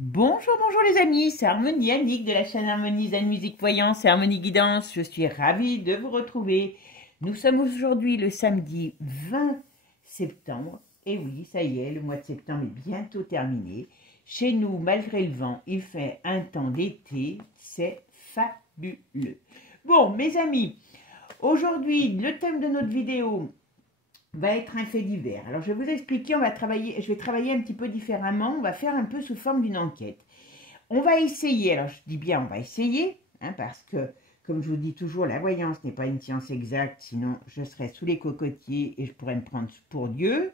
Bonjour, bonjour les amis, c'est Harmonie Annick de la chaîne Harmonie Zen Musique Voyance et Harmonie Guidance. Je suis ravie de vous retrouver. Nous sommes aujourd'hui le samedi 20 septembre. Et oui, ça y est, le mois de septembre est bientôt terminé. Chez nous, malgré le vent, il fait un temps d'été, c'est fabuleux. Bon, mes amis, aujourd'hui, le thème de notre vidéo va être un fait divers. Alors, je vais vous expliquer, je vais travailler un petit peu différemment. On va faire un peu sous forme d'une enquête. On va essayer, alors je dis bien on va essayer, parce que, comme je vous dis toujours, la voyance n'est pas une science exacte, sinon je serais sous les cocotiers et je pourrais me prendre pour Dieu.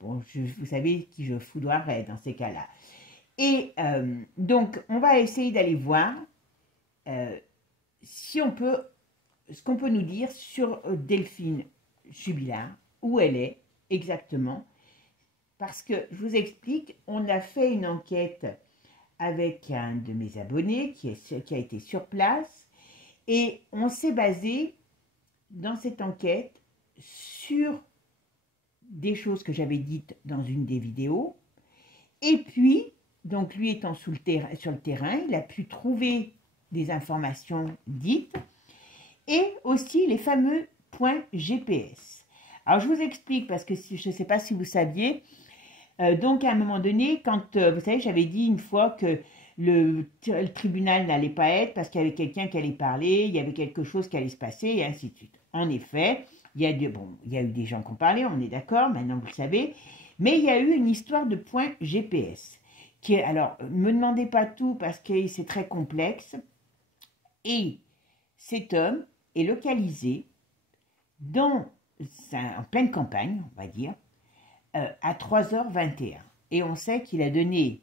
Bon, vous savez qui je foudoirais dans ces cas-là. Et donc, on va essayer d'aller voir si on peut, ce qu'on peut nous dire sur Delphine Jubilard, où elle est exactement. Parce que, je vous explique, on a fait une enquête avec un de mes abonnés qui a été sur place et on s'est basé dans cette enquête sur des choses que j'avais dites dans une des vidéos. Et puis, donc lui étant sur le terrain, il a pu trouver des informations dites et aussi les fameux points GPS. Alors je vous explique parce que je ne sais pas si vous saviez, donc à un moment donné, quand, vous savez, j'avais dit une fois que le tribunal n'allait pas être parce qu'il y avait quelqu'un qui allait parler, il y avait quelque chose qui allait se passer et ainsi de suite. En effet, il y a eu des gens qui ont parlé, on est d'accord, maintenant vous le savez, mais il y a eu une histoire de points GPS. Alors, ne me demandez pas tout parce que c'est très complexe. Et cet homme est localisé en pleine campagne, on va dire, à 3h21. Et on sait qu'il a donné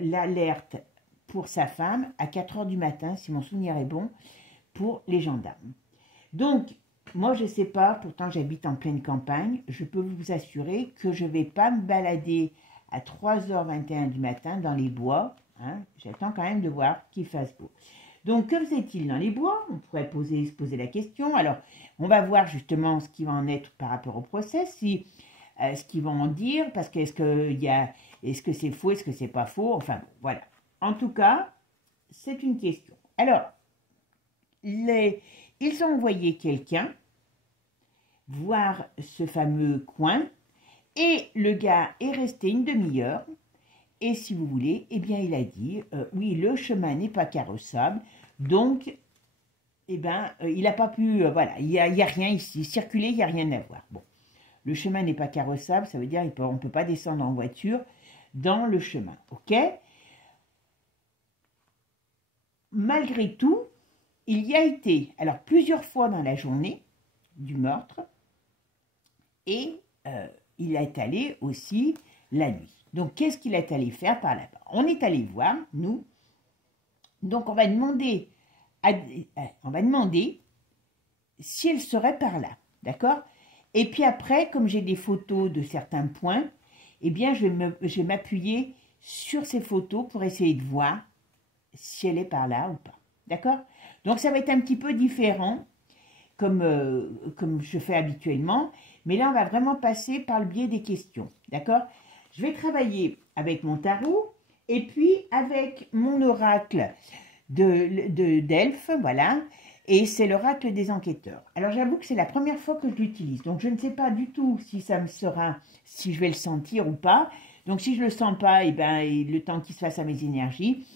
l'alerte pour sa femme à 4h du matin, si mon souvenir est bon, pour les gendarmes. Donc, moi je ne sais pas, pourtant j'habite en pleine campagne, je peux vous assurer que je ne vais pas me balader à 3h21 du matin dans les bois. J'attends quand même de voir qu'il fasse beau. Donc, que faisait-il dans les bois? On pourrait se poser la question. Alors, on va voir justement ce qui va en être par rapport au procès, ce qu'ils vont en dire, parce que est-ce que c'est faux, est-ce que c'est pas faux, enfin bon, voilà. En tout cas, c'est une question. Alors, ils ont envoyé quelqu'un voir ce fameux coin, et le gars est resté une demi-heure, et si vous voulez, eh bien il a dit, oui, le chemin n'est pas carrossable, donc, il n'a pas pu, voilà, il n'y a rien ici, circuler, il n'y a rien à voir. Bon, le chemin n'est pas carrossable, ça veut dire qu'on ne peut pas descendre en voiture dans le chemin, ok? Malgré tout, il y a été, alors plusieurs fois dans la journée du meurtre, et il est allé aussi la nuit. Donc, qu'est-ce qu'il est allé faire par là-bas? On est allé voir, nous. Donc, on va demander si elle serait par là, d'accord? Et puis après, comme j'ai des photos de certains points, eh bien, je vais m'appuyer sur ces photos pour essayer de voir si elle est par là ou pas, d'accord? Donc, ça va être un petit peu différent, comme je fais habituellement, mais là, on va vraiment passer par le biais des questions, d'accord? Je vais travailler avec mon tarot et puis avec mon oracle d'Elphes, voilà, et c'est l'oracle des enquêteurs. Alors j'avoue que c'est la première fois que je l'utilise, donc je ne sais pas du tout si si je vais le sentir ou pas. Donc si je le sens pas, et le temps qu'il se fasse à mes énergies,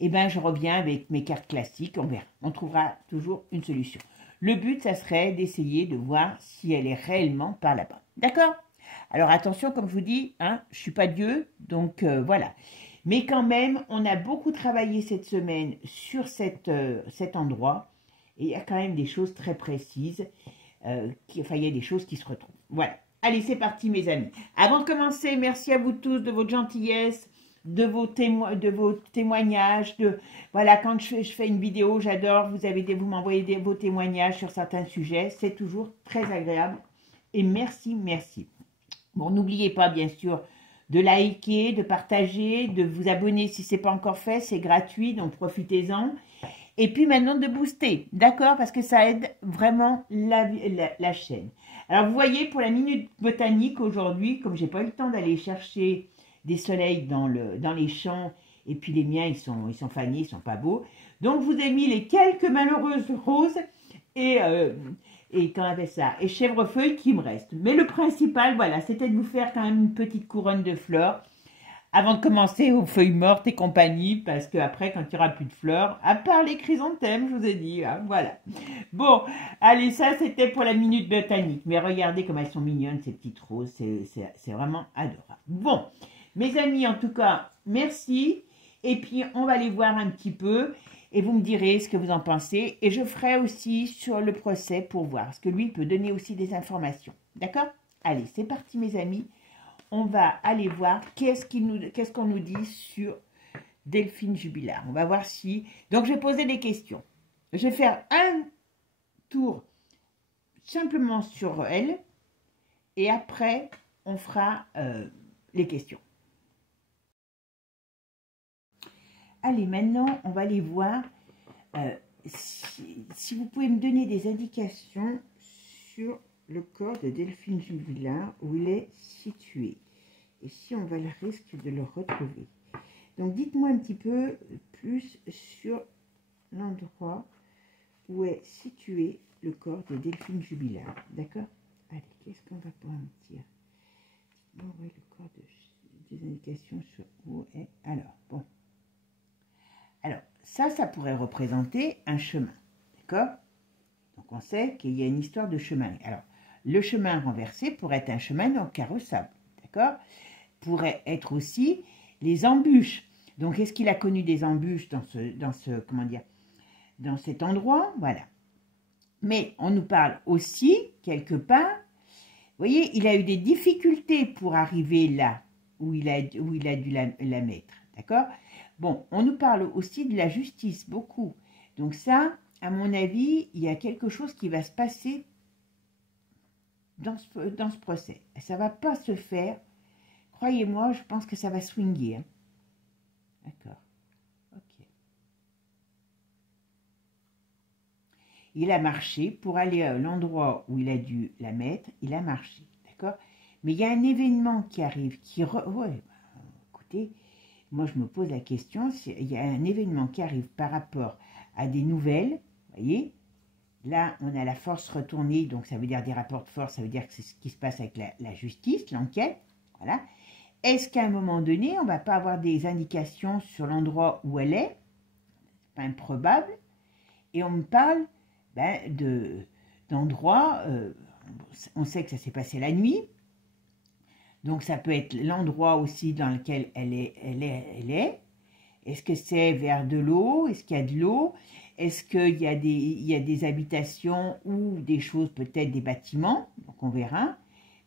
je reviens avec mes cartes classiques, on verra. On trouvera toujours une solution. Le but, ça serait d'essayer de voir si elle est réellement par là-bas. D'accord? Alors attention, comme je vous dis, je ne suis pas Dieu, donc voilà. Mais quand même, on a beaucoup travaillé cette semaine sur cet endroit. Et il y a quand même des choses très précises. Il y a des choses qui se retrouvent. Voilà. Allez, c'est parti mes amis. Avant de commencer, merci à vous tous de votre gentillesse, de vos témoignages. Voilà, quand je fais une vidéo, j'adore. Vous m'envoyez vos témoignages sur certains sujets. C'est toujours très agréable. Et merci, merci. Bon, n'oubliez pas, bien sûr, de liker, de partager, de vous abonner si ce n'est pas encore fait. C'est gratuit, donc profitez-en. Et puis maintenant de booster, d'accord? Parce que ça aide vraiment la chaîne. Alors vous voyez, pour la minute botanique aujourd'hui, comme j'ai pas eu le temps d'aller chercher des soleils dans les champs, et puis les miens, ils sont fanés, ils sont pas beaux. Donc, je vous ai mis les quelques malheureuses roses et comment on appelle ça, et chèvrefeuille qui me restent. Mais le principal, voilà, c'était de vous faire quand même une petite couronne de fleurs avant de commencer aux feuilles mortes et compagnie, parce qu'après, quand il n'y aura plus de fleurs, à part les chrysanthèmes, je vous ai dit, hein, voilà. Bon, allez, ça, c'était pour la minute botanique. Mais regardez comme elles sont mignonnes, ces petites roses, c'est vraiment adorable. Bon, mes amis, en tout cas, merci. Et puis, on va les voir un petit peu, et vous me direz ce que vous en pensez. Et je ferai aussi sur le procès pour voir, parce que lui, il peut donner aussi des informations. D'accord? Allez, c'est parti, mes amis. On va aller voir qu'est-ce qu'on nous dit sur Delphine Jubilard. On va voir si... Donc, je vais poser des questions. Je vais faire un tour simplement sur elle. Et après, on fera les questions. Allez, maintenant, on va aller voir si vous pouvez me donner des indications sur le corps de Delphine Jubilard, où il est situé. Et si on va le risque de le retrouver. Donc, dites-moi un petit peu plus sur l'endroit où est situé le corps de Delphine Jubilard. D'accord? Allez, qu'est-ce qu'on va pouvoir me dire? Dites-moi où est le corps des indications sur où est... Alors, bon. Alors, ça pourrait représenter un chemin. D'accord? Donc, on sait qu'il y a une histoire de chemin. Alors, le chemin renversé pourrait être un chemin non carrossable. D'accord? Pourrait être aussi les embûches. Donc, est-ce qu'il a connu des embûches comment dire, dans cet endroit? Voilà. Mais on nous parle aussi, quelque part, vous voyez, il a eu des difficultés pour arriver là, où il a dû la mettre. D'accord? Bon, on nous parle aussi de la justice, beaucoup. Donc ça, à mon avis, il y a quelque chose qui va se passer dans ce procès. Ça ne va pas se faire. Croyez-moi, je pense que ça va swinguer. Hein. D'accord. Ok. Il a marché pour aller à l'endroit où il a dû la mettre. Il a marché. D'accord. Mais il y a un événement qui arrive. Ouais, écoutez, moi je me pose la question. Il y a un événement qui arrive par rapport à des nouvelles. Vous voyez. Là, on a la force retournée. Donc, ça veut dire des rapports de force. Ça veut dire que c'est ce qui se passe avec la justice, l'enquête. Voilà. Est-ce qu'à un moment donné, on ne va pas avoir des indications sur l'endroit où elle est? C'est pas improbable. Et on me parle d'endroits, on sait que ça s'est passé la nuit. Donc, ça peut être l'endroit aussi dans lequel elle est. Est-ce que c'est vers de l'eau? Est-ce qu'il y a de l'eau? Est-ce qu'il y a des habitations ou des choses, peut-être des bâtiments? Donc, on verra.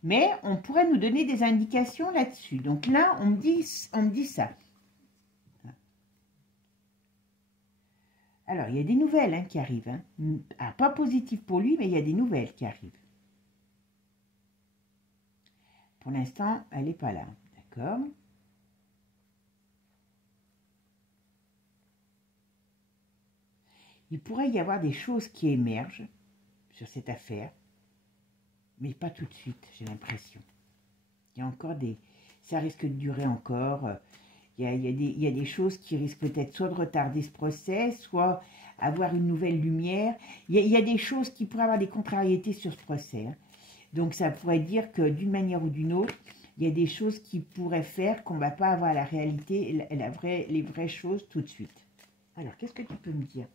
Mais on pourrait nous donner des indications là-dessus. Donc là, on me dit ça. Alors, il y a des nouvelles qui arrivent. Hein. Ah, pas positives pour lui, mais il y a des nouvelles qui arrivent. Pour l'instant, elle n'est pas là. D'accord? Il pourrait y avoir des choses qui émergent sur cette affaire. Mais pas tout de suite, j'ai l'impression. Il y a encore ça risque de durer encore. Il y a des choses qui risquent peut-être soit de retarder ce procès, soit avoir une nouvelle lumière. Il y a des choses qui pourraient avoir des contrariétés sur ce procès. Hein. Donc ça pourrait dire que d'une manière ou d'une autre, il y a des choses qui pourraient faire qu'on ne va pas avoir la réalité, les vraies choses tout de suite. Alors, qu'est-ce que tu peux me dire?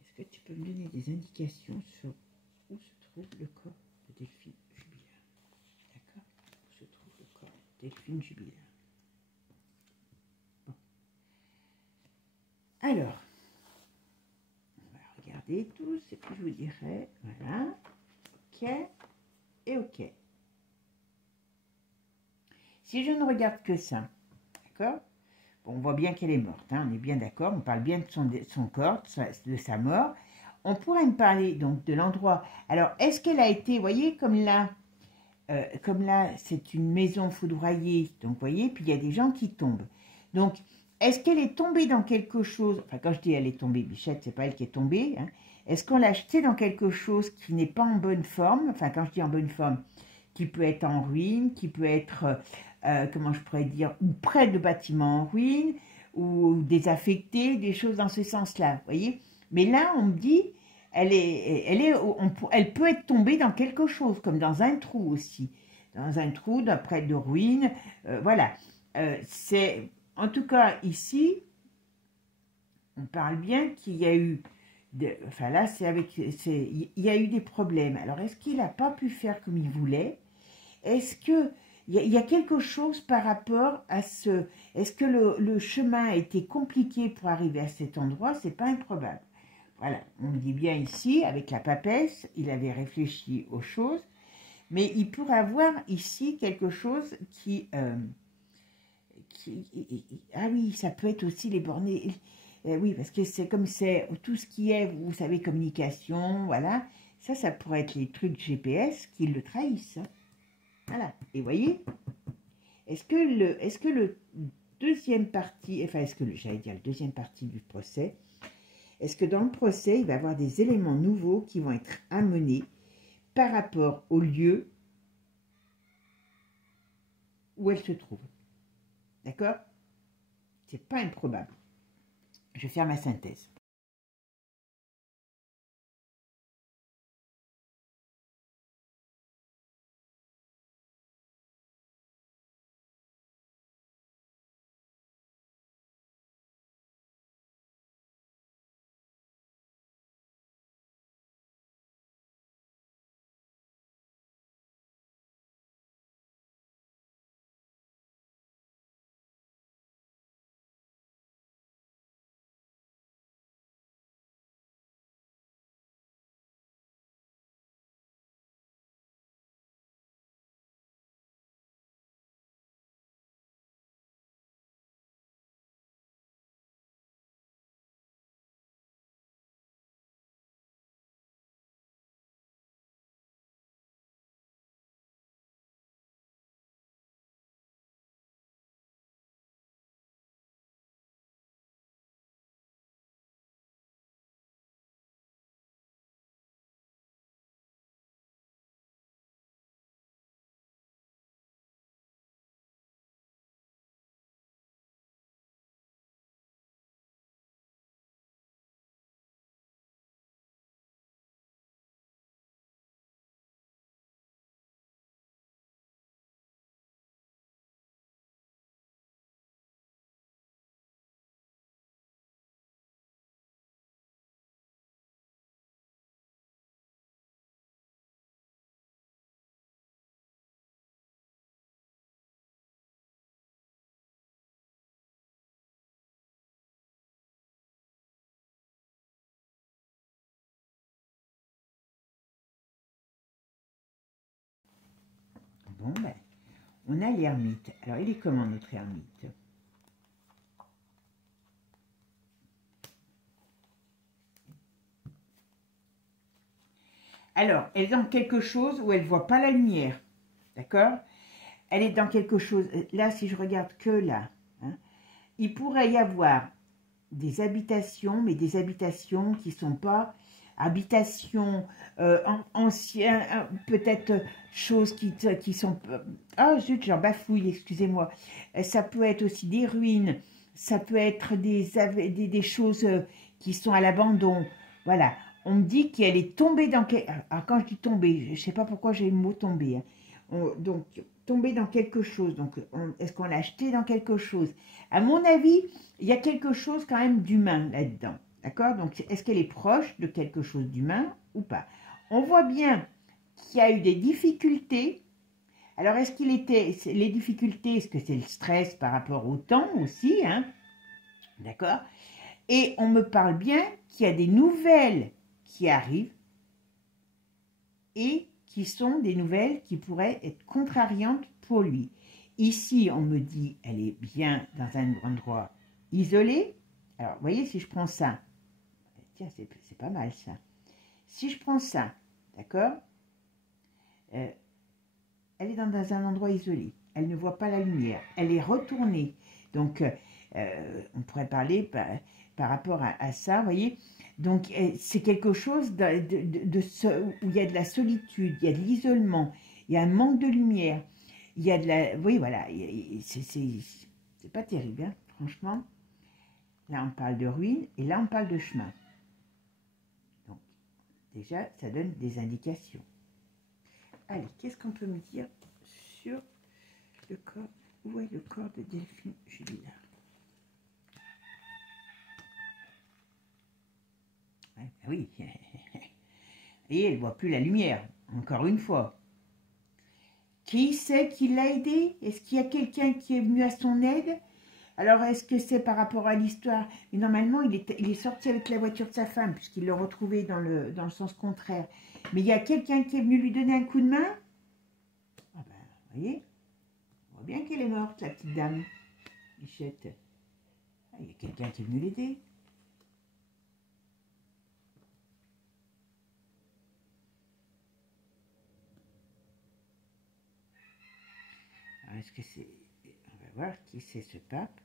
Est-ce que tu peux me donner des indications sur où se trouve le corps de Delphine Jubilard? D'accord? Où se trouve le corps de Delphine Jubilard? Bon. Alors, on va regarder tous et puis je vous dirai, voilà, ok et ok. Si je ne regarde que ça, d'accord? Bon, on voit bien qu'elle est morte, hein, on est bien d'accord, on parle bien de son corps, de sa mort. On pourrait me parler donc de l'endroit. Alors, est-ce qu'elle a été, vous voyez, comme là, c'est une maison foudroyée, donc vous voyez, puis il y a des gens qui tombent. Donc, est-ce qu'elle est tombée dans quelque chose, enfin quand je dis elle est tombée, Bichette, c'est pas elle qui est tombée, hein, est-ce qu'on l'a jetée dans quelque chose qui n'est pas en bonne forme, enfin quand je dis en bonne forme, qui peut être en ruine, qui peut être comment je pourrais dire, ou près de bâtiments en ruine, ou désaffectés, des choses dans ce sens-là, vous voyez. Mais là, on me dit, elle peut être tombée dans quelque chose, comme dans un trou aussi, dans un trou, près de ruines, voilà. En tout cas, ici, on parle bien qu'il y a eu, enfin là, il y a eu des problèmes. Alors, est-ce qu'il n'a pas pu faire comme il voulait? Est-ce que il y a quelque chose par rapport à ce... Est-ce que le chemin a été compliqué pour arriver à cet endroit? C'est pas improbable. Voilà, on me dit bien ici, avec la papesse, il avait réfléchi aux choses, mais il pourrait avoir ici quelque chose ah oui, ça peut être aussi les bornées... oui, parce que c'est comme c'est tout ce qui est, vous savez, communication, voilà. Ça pourrait être les trucs GPS qui le trahissent. Hein. Voilà. Et vous voyez, est-ce que le deuxième partie, enfin, j'allais dire le deuxième partie du procès, est-ce que dans le procès, il va y avoir des éléments nouveaux qui vont être amenés par rapport au lieu où elle se trouve? D'accord? C'est pas improbable. Je vais faire ma synthèse. Bon, ben, on a l'ermite. Alors, il est comment notre ermite? Alors, elle est dans quelque chose où elle ne voit pas la lumière. D'accord? Elle est dans quelque chose... Là, si je regarde que là, hein, il pourrait y avoir des habitations, mais des habitations qui ne sont pas habitations anciennes, peut-être choses qui sont... Ah zut, j'en bafouille, excusez-moi. Ça peut être aussi des ruines, ça peut être des choses qui sont à l'abandon. Voilà, on me dit qu'elle est tombée dans... Alors quand je dis tomber, je ne sais pas pourquoi j'ai le mot tomber. Hein. Donc, tomber dans quelque chose. Donc, est-ce qu'on l'a acheté dans quelque chose? À mon avis, il y a quelque chose quand même d'humain là-dedans. D'accord? Donc, est-ce qu'elle est proche de quelque chose d'humain ou pas? On voit bien qu'il y a eu des difficultés. Alors, est-ce qu'il était... Les difficultés, est-ce que c'est le stress par rapport au temps aussi, hein? D'accord? Et on me parle bien qu'il y a des nouvelles qui arrivent et qui sont des nouvelles qui pourraient être contrariantes pour lui. Ici, on me dit elle est bien dans un endroit isolé. Alors, vous voyez, si je prends ça, tiens, c'est pas mal ça. Si je prends ça, d'accord, elle est dans un endroit isolé. Elle ne voit pas la lumière. Elle est retournée. Donc, on pourrait parler par rapport à ça, vous voyez. Donc, c'est quelque chose où il y a de la solitude, il y a de l'isolement, il y a un manque de lumière, il y a de la... Oui, voilà, c'est pas terrible, hein, franchement. Là, on parle de ruine, et là, on parle de chemin. Donc, déjà, ça donne des indications. Allez, qu'est-ce qu'on peut me dire sur le corps? Où est le corps de Delphine Jubilard? Ouais, ben oui. Et elle ne voit plus la lumière, encore une fois. Qui c'est qui l'a aidé? Est-ce qu'il y a quelqu'un qui est venu à son aide? Alors, est-ce que c'est par rapport à l'histoire? Mais normalement, il est sorti avec la voiture de sa femme, puisqu'il l'a retrouvé dans le sens contraire. Mais il y a quelqu'un qui est venu lui donner un coup de main? Ah ben, vous voyez, on voit bien qu'elle est morte, la petite dame, Bichette. Ah, il y a quelqu'un qui est venu l'aider. Alors, est-ce que c'est... On va voir qui c'est ce pape.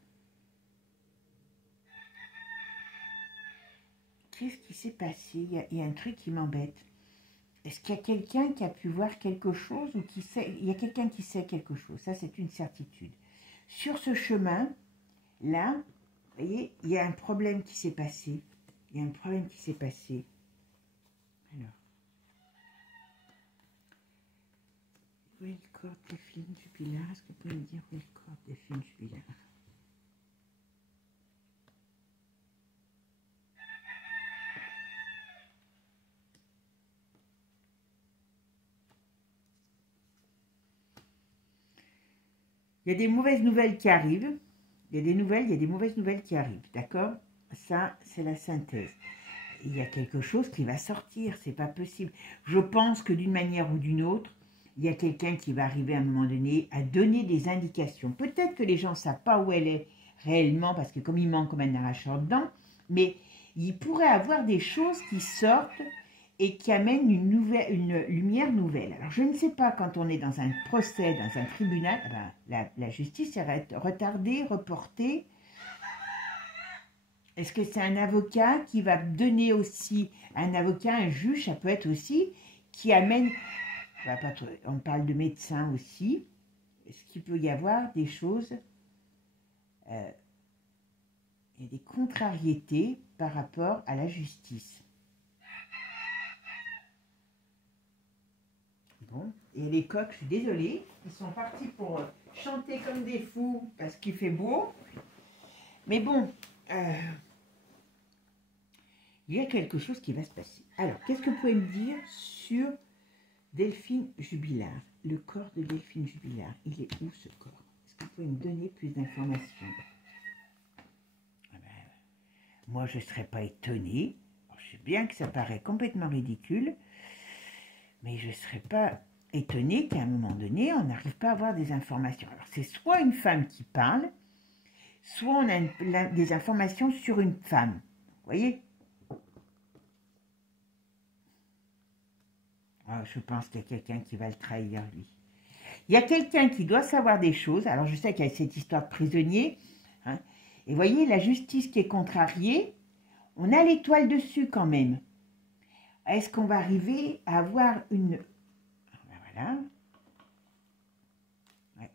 Qu'est-ce qui s'est passé? Il y a un truc qui m'embête. Est-ce qu'il y a quelqu'un qui a pu voir quelque chose ou qui sait? Il y a quelqu'un qui sait quelque chose, ça c'est une certitude. Sur ce chemin, là, vous voyez, il y a un problème qui s'est passé. Il y a un problème qui s'est passé. Alors, où est le corps de Delphine Jubilard? Est-ce que vous pouvez me dire où est le corps de Delphine Jubilard? Il y a des mauvaises nouvelles qui arrivent. Il y a des nouvelles, il y a des mauvaises nouvelles qui arrivent. D'accord? Ça, c'est la synthèse. Il y a quelque chose qui va sortir. C'est pas possible. Je pense que d'une manière ou d'une autre, il y a quelqu'un qui va arriver à un moment donné à donner des indications. Peut-être que les gens ne savent pas où elle est réellement, parce que comme il manque comme un arracheur dedans, mais il pourrait avoir des choses qui sortent et qui amènent une lumière nouvelle. Alors, je ne sais pas, quand on est dans un procès, dans un tribunal, la justice est retardée, reportée. Est-ce que c'est un avocat qui va donner aussi, un avocat, un juge, ça peut être aussi, qui amène, on parle de médecin aussi, est-ce qu'il peut y avoir des choses, il y a des contrariétés par rapport à la justice. Bon, et les coqs, je suis désolée, ils sont partis pour chanter comme des fous parce qu'il fait beau. Mais bon, il y a quelque chose qui va se passer. Alors, qu'est-ce que vous pouvez me dire sur Delphine Jubilard? Le corps de Delphine Jubilard, il est où ce corps? Est-ce que vous pouvez me donner plus d'informations? Moi, je ne serais pas étonnée. Alors, je sais bien que ça paraît complètement ridicule, mais je ne serais pas étonnée qu'à un moment donné, on n'arrive pas à avoir des informations. Alors, c'est soit une femme qui parle, soit on a des informations sur une femme. Vous voyez? Alors, je pense qu'il y a quelqu'un qui va le trahir, lui. Il y a quelqu'un qui doit savoir des choses. Alors, je sais qu'il y a cette histoire de prisonnier. Hein, et vous voyez, la justice qui est contrariée, on a l'étoile dessus quand même. Est-ce qu'on va arriver à avoir une... Voilà. Ouais.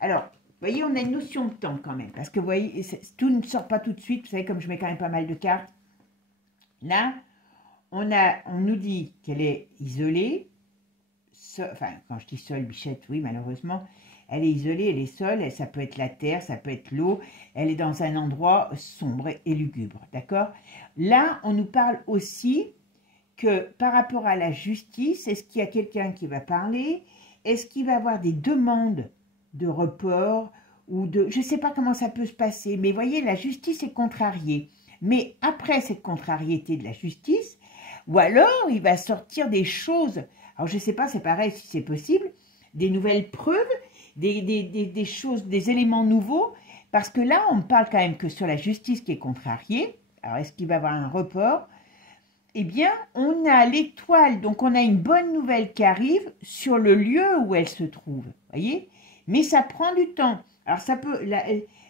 Alors, vous voyez, on a une notion de temps quand même. Parce que vous voyez, tout ne sort pas tout de suite. Vous savez, comme je mets quand même pas mal de cartes. Là, on nous dit qu'elle est isolée. Enfin, quand je dis seule, Bichette, oui, malheureusement. Elle est isolée, elle est seule. Ça peut être la terre, ça peut être l'eau. Elle est dans un endroit sombre et lugubre. D'accord? Là, on nous parle aussi que par rapport à la justice, est-ce qu'il y a quelqu'un qui va parler? Est-ce qu'il va y avoir des demandes de report ou de... Je ne sais pas comment ça peut se passer, mais voyez, la justice est contrariée. Mais après cette contrariété de la justice, ou alors il va sortir des choses, alors je ne sais pas, c'est pareil si c'est possible, des nouvelles preuves, des choses, des éléments nouveaux, parce que là, on parle quand même que sur la justice qui est contrariée. Alors, est-ce qu'il va y avoir un report? Eh bien, on a l'étoile, donc on a une bonne nouvelle qui arrive sur le lieu où elle se trouve, voyez? Mais ça prend du temps. Alors, ça peut,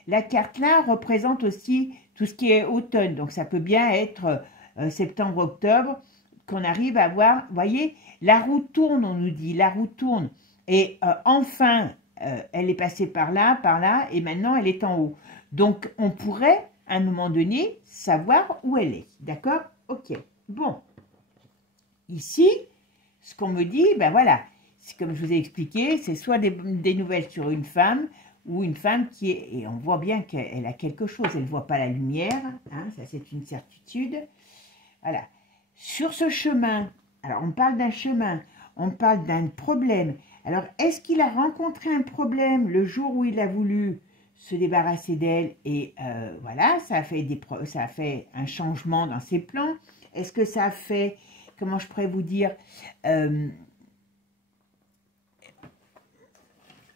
la carte là représente aussi tout ce qui est automne, donc ça peut bien être septembre, octobre, qu'on arrive à voir, voyez? La roue tourne, on nous dit, la roue tourne. Et enfin, elle est passée par là, et maintenant elle est en haut. Donc, on pourrait, à un moment donné, savoir où elle est. D'accord? Ok. Bon. Ici, ce qu'on me dit, ben voilà, c'est comme je vous ai expliqué, c'est soit des nouvelles sur une femme, ou une femme qui est, et on voit bien qu'elle a quelque chose, elle ne voit pas la lumière, hein, ça c'est une certitude. Voilà. Sur ce chemin, alors on parle d'un chemin, on parle d'un problème. Alors, est-ce qu'il a rencontré un problème le jour où il a voulu se débarrasser d'elle et voilà, ça a fait un changement dans ses plans? Est-ce que ça a fait, comment je pourrais vous dire,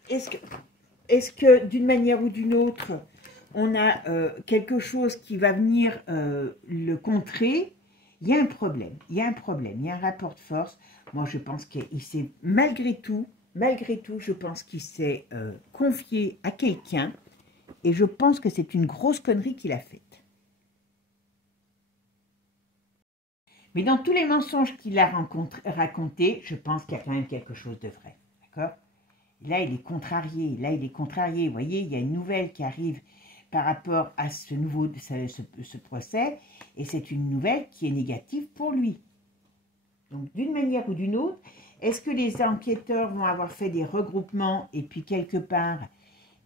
est-ce que d'une manière ou d'une autre, on a quelque chose qui va venir le contrer? Il y a un problème, il y a un problème, il y a un rapport de force. Moi, je pense qu'il s'est, malgré tout, je pense qu'il s'est confié à quelqu'un et je pense que c'est une grosse connerie qu'il a faite. Mais dans tous les mensonges qu'il a racontés, je pense qu'il y a quand même quelque chose de vrai, d'accord? Là, il est contrarié, vous voyez, il y a une nouvelle qui arrive par rapport à ce procès, et c'est une nouvelle qui est négative pour lui. Donc, d'une manière ou d'une autre, est-ce que les enquêteurs vont avoir fait des regroupements, et puis quelque part,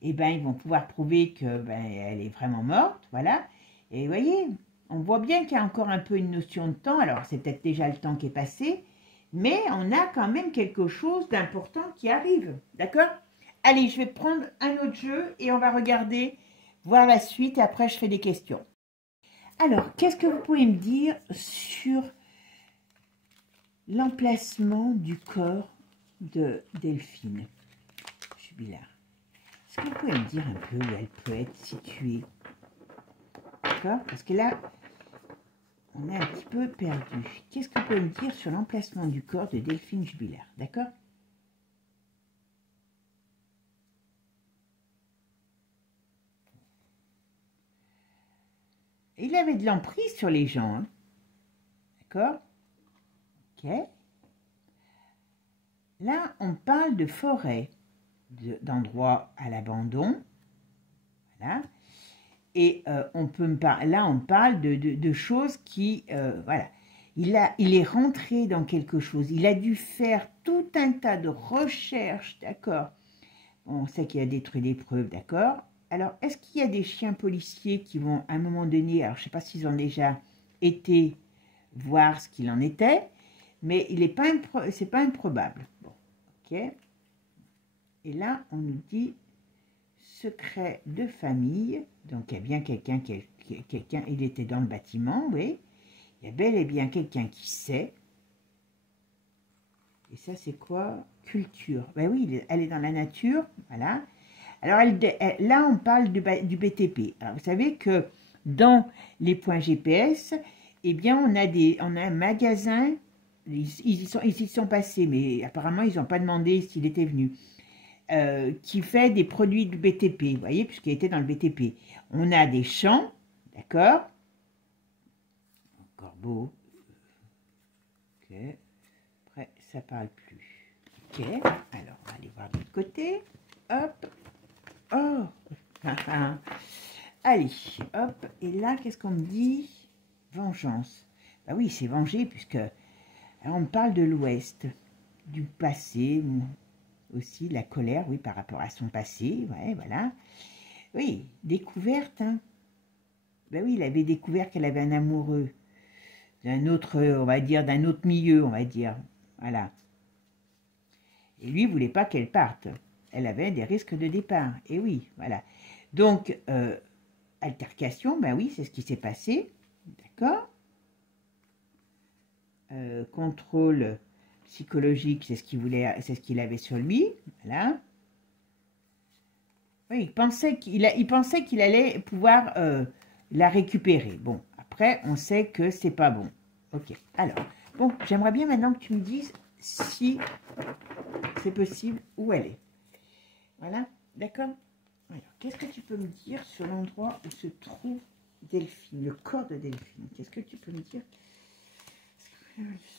eh ben, ils vont pouvoir prouver que ben, elle est vraiment morte, voilà. Et vous voyez, on voit bien qu'il y a encore un peu une notion de temps, alors c'est peut-être déjà le temps qui est passé, mais on a quand même quelque chose d'important qui arrive, d'accord? Allez, je vais prendre un autre jeu et on va regarder, voir la suite, et après je fais des questions. Alors, qu'est-ce que vous pouvez me dire sur l'emplacement du corps de Delphine Jubilard? Est-ce que vous pouvez me dire un peu où elle peut être située? D'accord? Parce que là, on est un petit peu perdu. Qu'est-ce que vous pouvez me dire sur l'emplacement du corps de Delphine Jubilard? D'accord? Il avait de l'emprise sur les gens. Hein? D'accord? Ok. Là, on parle de forêt, d'endroits à l'abandon. Voilà. Et on parle de choses qui, voilà. Il est rentré dans quelque chose. Il a dû faire tout un tas de recherches, d'accord? On sait qu'il a détruit des preuves, d'accord? Alors, est-ce qu'il y a des chiens policiers qui vont, à un moment donné, alors je ne sais pas s'ils ont déjà été voir ce qu'il en était, mais c'est pas improbable. Bon, ok. Et là, on nous dit secret de famille. Donc, il y a bien quelqu'un il était dans le bâtiment, oui. Il y a bel et bien quelqu'un qui sait. Et ça, c'est quoi? Culture. Ben oui, elle est dans la nature, voilà. Alors, là, on parle du BTP. Alors, vous savez que dans les points GPS, eh bien, on a un magasin, ils y sont passés, mais apparemment, ils n'ont pas demandé s'il était venu, qui fait des produits du BTP, vous voyez, puisqu'il était dans le BTP. On a des champs, d'accord? Corbeau. Ok. Après, ça parle plus. Ok. Alors, on va aller voir de l'autre côté. Hop. Oh. Allez, hop. Et là, qu'est-ce qu'on me dit? Vengeance. Bah oui, c'est venger, puisque... Alors, on parle de l'Ouest, du passé, aussi la colère, oui, par rapport à son passé, ouais, voilà. Oui, découverte, hein. Ben oui, il avait découvert qu'elle avait un amoureux d'un autre, on va dire, d'un autre milieu, on va dire, voilà. Et lui, il voulait pas qu'elle parte. Elle avait des risques de départ, et oui, voilà. Donc, altercation, ben oui, c'est ce qui s'est passé, d'accord. Contrôle psychologique, c'est ce qu'il avait sur lui, voilà. Oui, il pensait qu'il allait pouvoir la récupérer. Bon, après, on sait que c'est pas bon. Ok, alors, bon, j'aimerais bien maintenant que tu me dises si c'est possible où elle est. Voilà, d'accord? Alors, qu'est-ce que tu peux me dire sur l'endroit où se trouve Delphine, le corps de Delphine? Qu'est-ce que tu peux me dire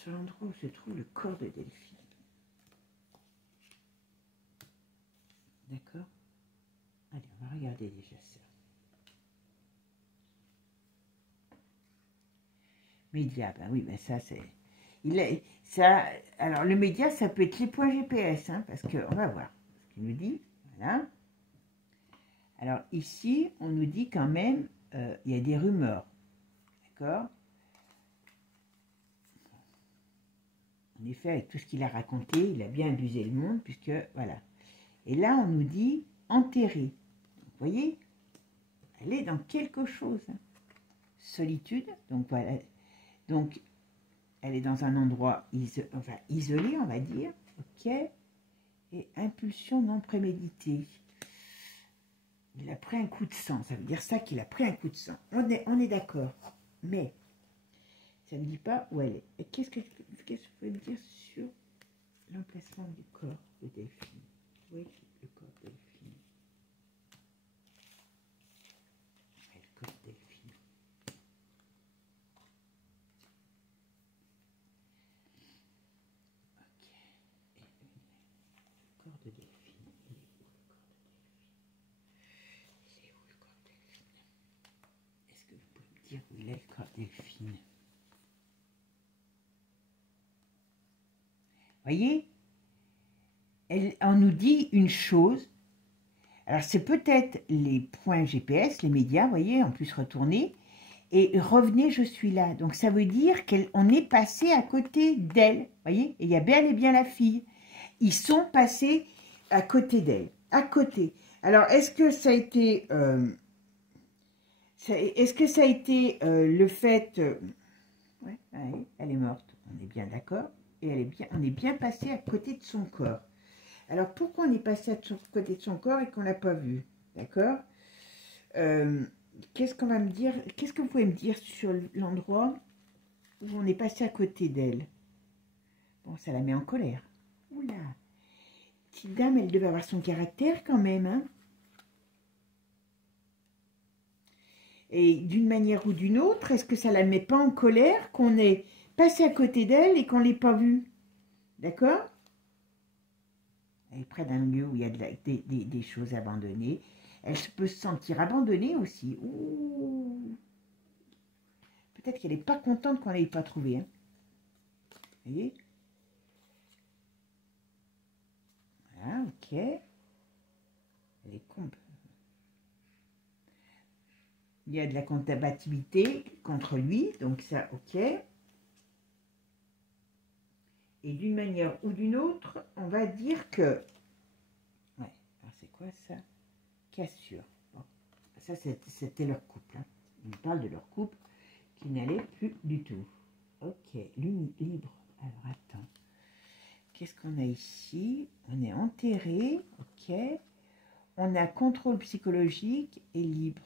sur l'endroit où se trouve le corps de Delphine? D'accord? Allez, on va regarder déjà ça. Média, ben oui, ben ça c'est... Ça, alors le média, ça peut être les points GPS, hein, parce qu'on va voir ce qu'il nous dit. Voilà. Alors ici, on nous dit quand même, il y a des rumeurs. D'accord? En effet, avec tout ce qu'il a raconté, il a bien abusé le monde, puisque, voilà. Et là, on nous dit enterré. Vous voyez? Elle est dans quelque chose. Hein. Solitude, donc voilà. Donc, elle est dans un endroit isolé, on va dire. Ok. Et impulsion non préméditée. Il a pris un coup de sang. Ça veut dire ça qu'il a pris un coup de sang. On est d'accord. Mais, ça ne dit pas où elle est. Et qu'est-ce que vous pouvez me dire sur l'emplacement du corps de Delphine? Oui, le corps de Delphine. Ouais, le corps de Delphine. Ok. Et le corps de Delphine. Il est où le corps de Delphine? Est-ce que vous pouvez me dire où il est le corps de Delphine? Voyez, on nous dit une chose. Alors, c'est peut-être les points GPS, les médias, voyez, en plus retourner. Et revenez, je suis là. Donc, ça veut dire qu'on est passé à côté d'elle. Voyez, et il y a bel et bien la fille. Ils sont passés à côté d'elle. À côté. Alors, est-ce que ça a été... le fait... ouais, elle est morte. On est bien d'accord. Et on est bien passé à côté de son corps. Alors, pourquoi on est passé à côté de son corps et qu'on ne l'a pas vu? D'accord? Qu'est-ce qu'on va me dire? Qu'est-ce que vous pouvez me dire sur l'endroit où on est passé à côté d'elle? Bon, ça la met en colère. Oula! Petite dame, elle devait avoir son caractère quand même, hein? Et d'une manière ou d'une autre, est-ce que ça la met pas en colère qu'on est passé à côté d'elle et qu'on ne l'ait pas vue? D'accord? Elle est près d'un lieu où il y a des choses abandonnées. Elle peut se sentir abandonnée aussi. Ouh. Peut-être qu'elle n'est pas contente qu'on ne l'ait pas trouvée. Hein. Vous voyez? Voilà, ok. Elle est comble. Il y a de la compatibilité contre lui, donc ça, ok. Et d'une manière ou d'une autre, on va dire que... Ouais, alors c'est quoi ça? Cassure. Bon. Ça, c'était leur couple. Hein. On parle de leur couple qui n'allait plus du tout. Ok, libre. Alors, attends. Qu'est-ce qu'on a ici? On est enterré, ok. On a contrôle psychologique et libre.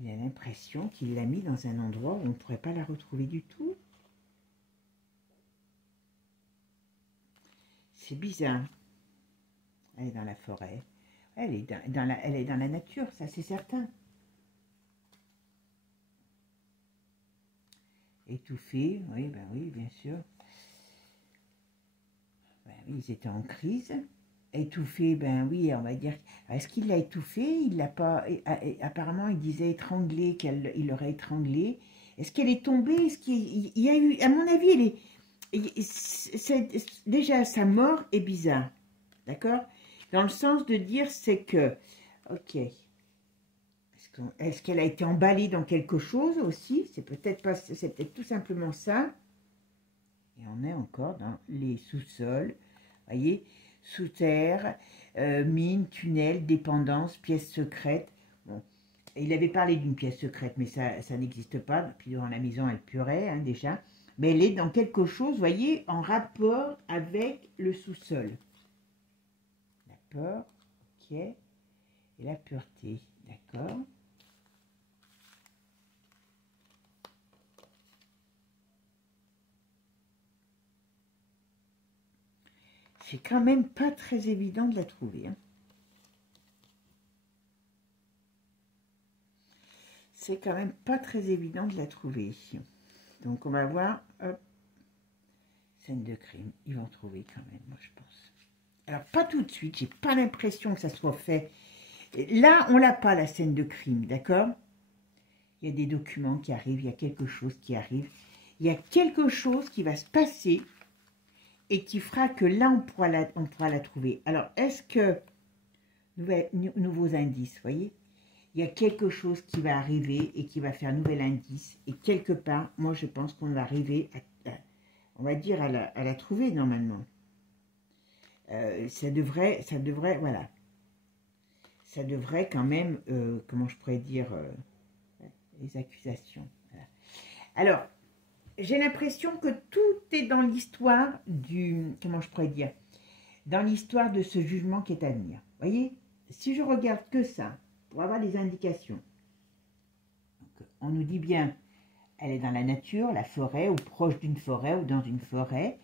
Il a l'impression qu'il l'a mis dans un endroit où on ne pourrait pas la retrouver du tout. C'est bizarre. Elle est dans la forêt. Elle est dans la nature, ça c'est certain. Étouffée, oui, ben oui, bien sûr. Ben oui, ils étaient en crise. Étouffée, ben oui, on va dire. Est-ce qu'il l'a étouffée? Il l'a pas. Apparemment, il disait étranglée, qu'il l'aurait étranglée. Est-ce qu'elle est tombée? Est-ce qu'il y a eu. À mon avis, elle est. Déjà, sa mort est bizarre. D'accord? Dans le sens de dire, c'est que. Ok. Est-ce qu'elle a été emballée dans quelque chose aussi? C'est peut-être pas. C'est peut-être tout simplement ça. Et on est encore dans les sous-sols. Voyez? Sous terre, mine, tunnel, dépendance, pièce secrète. Bon. Et il avait parlé d'une pièce secrète, mais ça n'existe pas. Puis dans la maison, elle pleurait hein, déjà. Mais elle est dans quelque chose, vous voyez, en rapport avec le sous-sol. La peur, ok. Et la pureté, d'accord. C'est quand même pas très évident de la trouver. Hein. C'est quand même pas très évident de la trouver. Donc on va voir, hop, Scène de crime, ils vont trouver quand même, moi je pense. Alors, pas tout de suite, j'ai pas l'impression que ça soit fait. Là, on l'a pas, la scène de crime, d'accord? Il y a des documents qui arrivent, il y a quelque chose qui arrive. Il y a quelque chose qui va se passer et qui fera que là, on pourra la trouver. Alors, est-ce que... Nouveaux indices, vous voyez? Il y a quelque chose qui va arriver et qui va faire nouvel indice. Et quelque part, moi, je pense qu'on va arriver on va dire, à la trouver, normalement. Ça devrait, voilà. Ça devrait quand même, comment je pourrais dire, les accusations. Voilà. Alors, j'ai l'impression que tout est dans l'histoire du, comment je pourrais dire, dans l'histoire de ce jugement qui est à venir. Vous voyez, si je regarde que ça, pour avoir des indications, donc, on nous dit bien, elle est dans la nature, la forêt, ou proche d'une forêt, ou dans une forêt.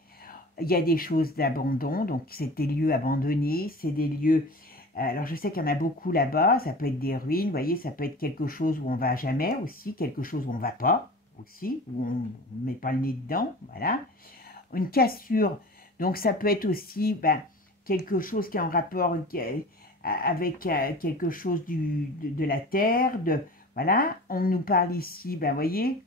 Il y a des choses d'abandon, donc c'est des lieux abandonnés, c'est des lieux... Alors je sais qu'il y en a beaucoup là-bas, ça peut être des ruines, vous voyez, ça peut être quelque chose où on va jamais aussi, quelque chose où on va pas aussi, où on ne met pas le nez dedans, voilà. Une cassure, donc ça peut être aussi quelque chose qui est en rapport avec quelque chose de la terre, voilà. On nous parle ici, vous voyez,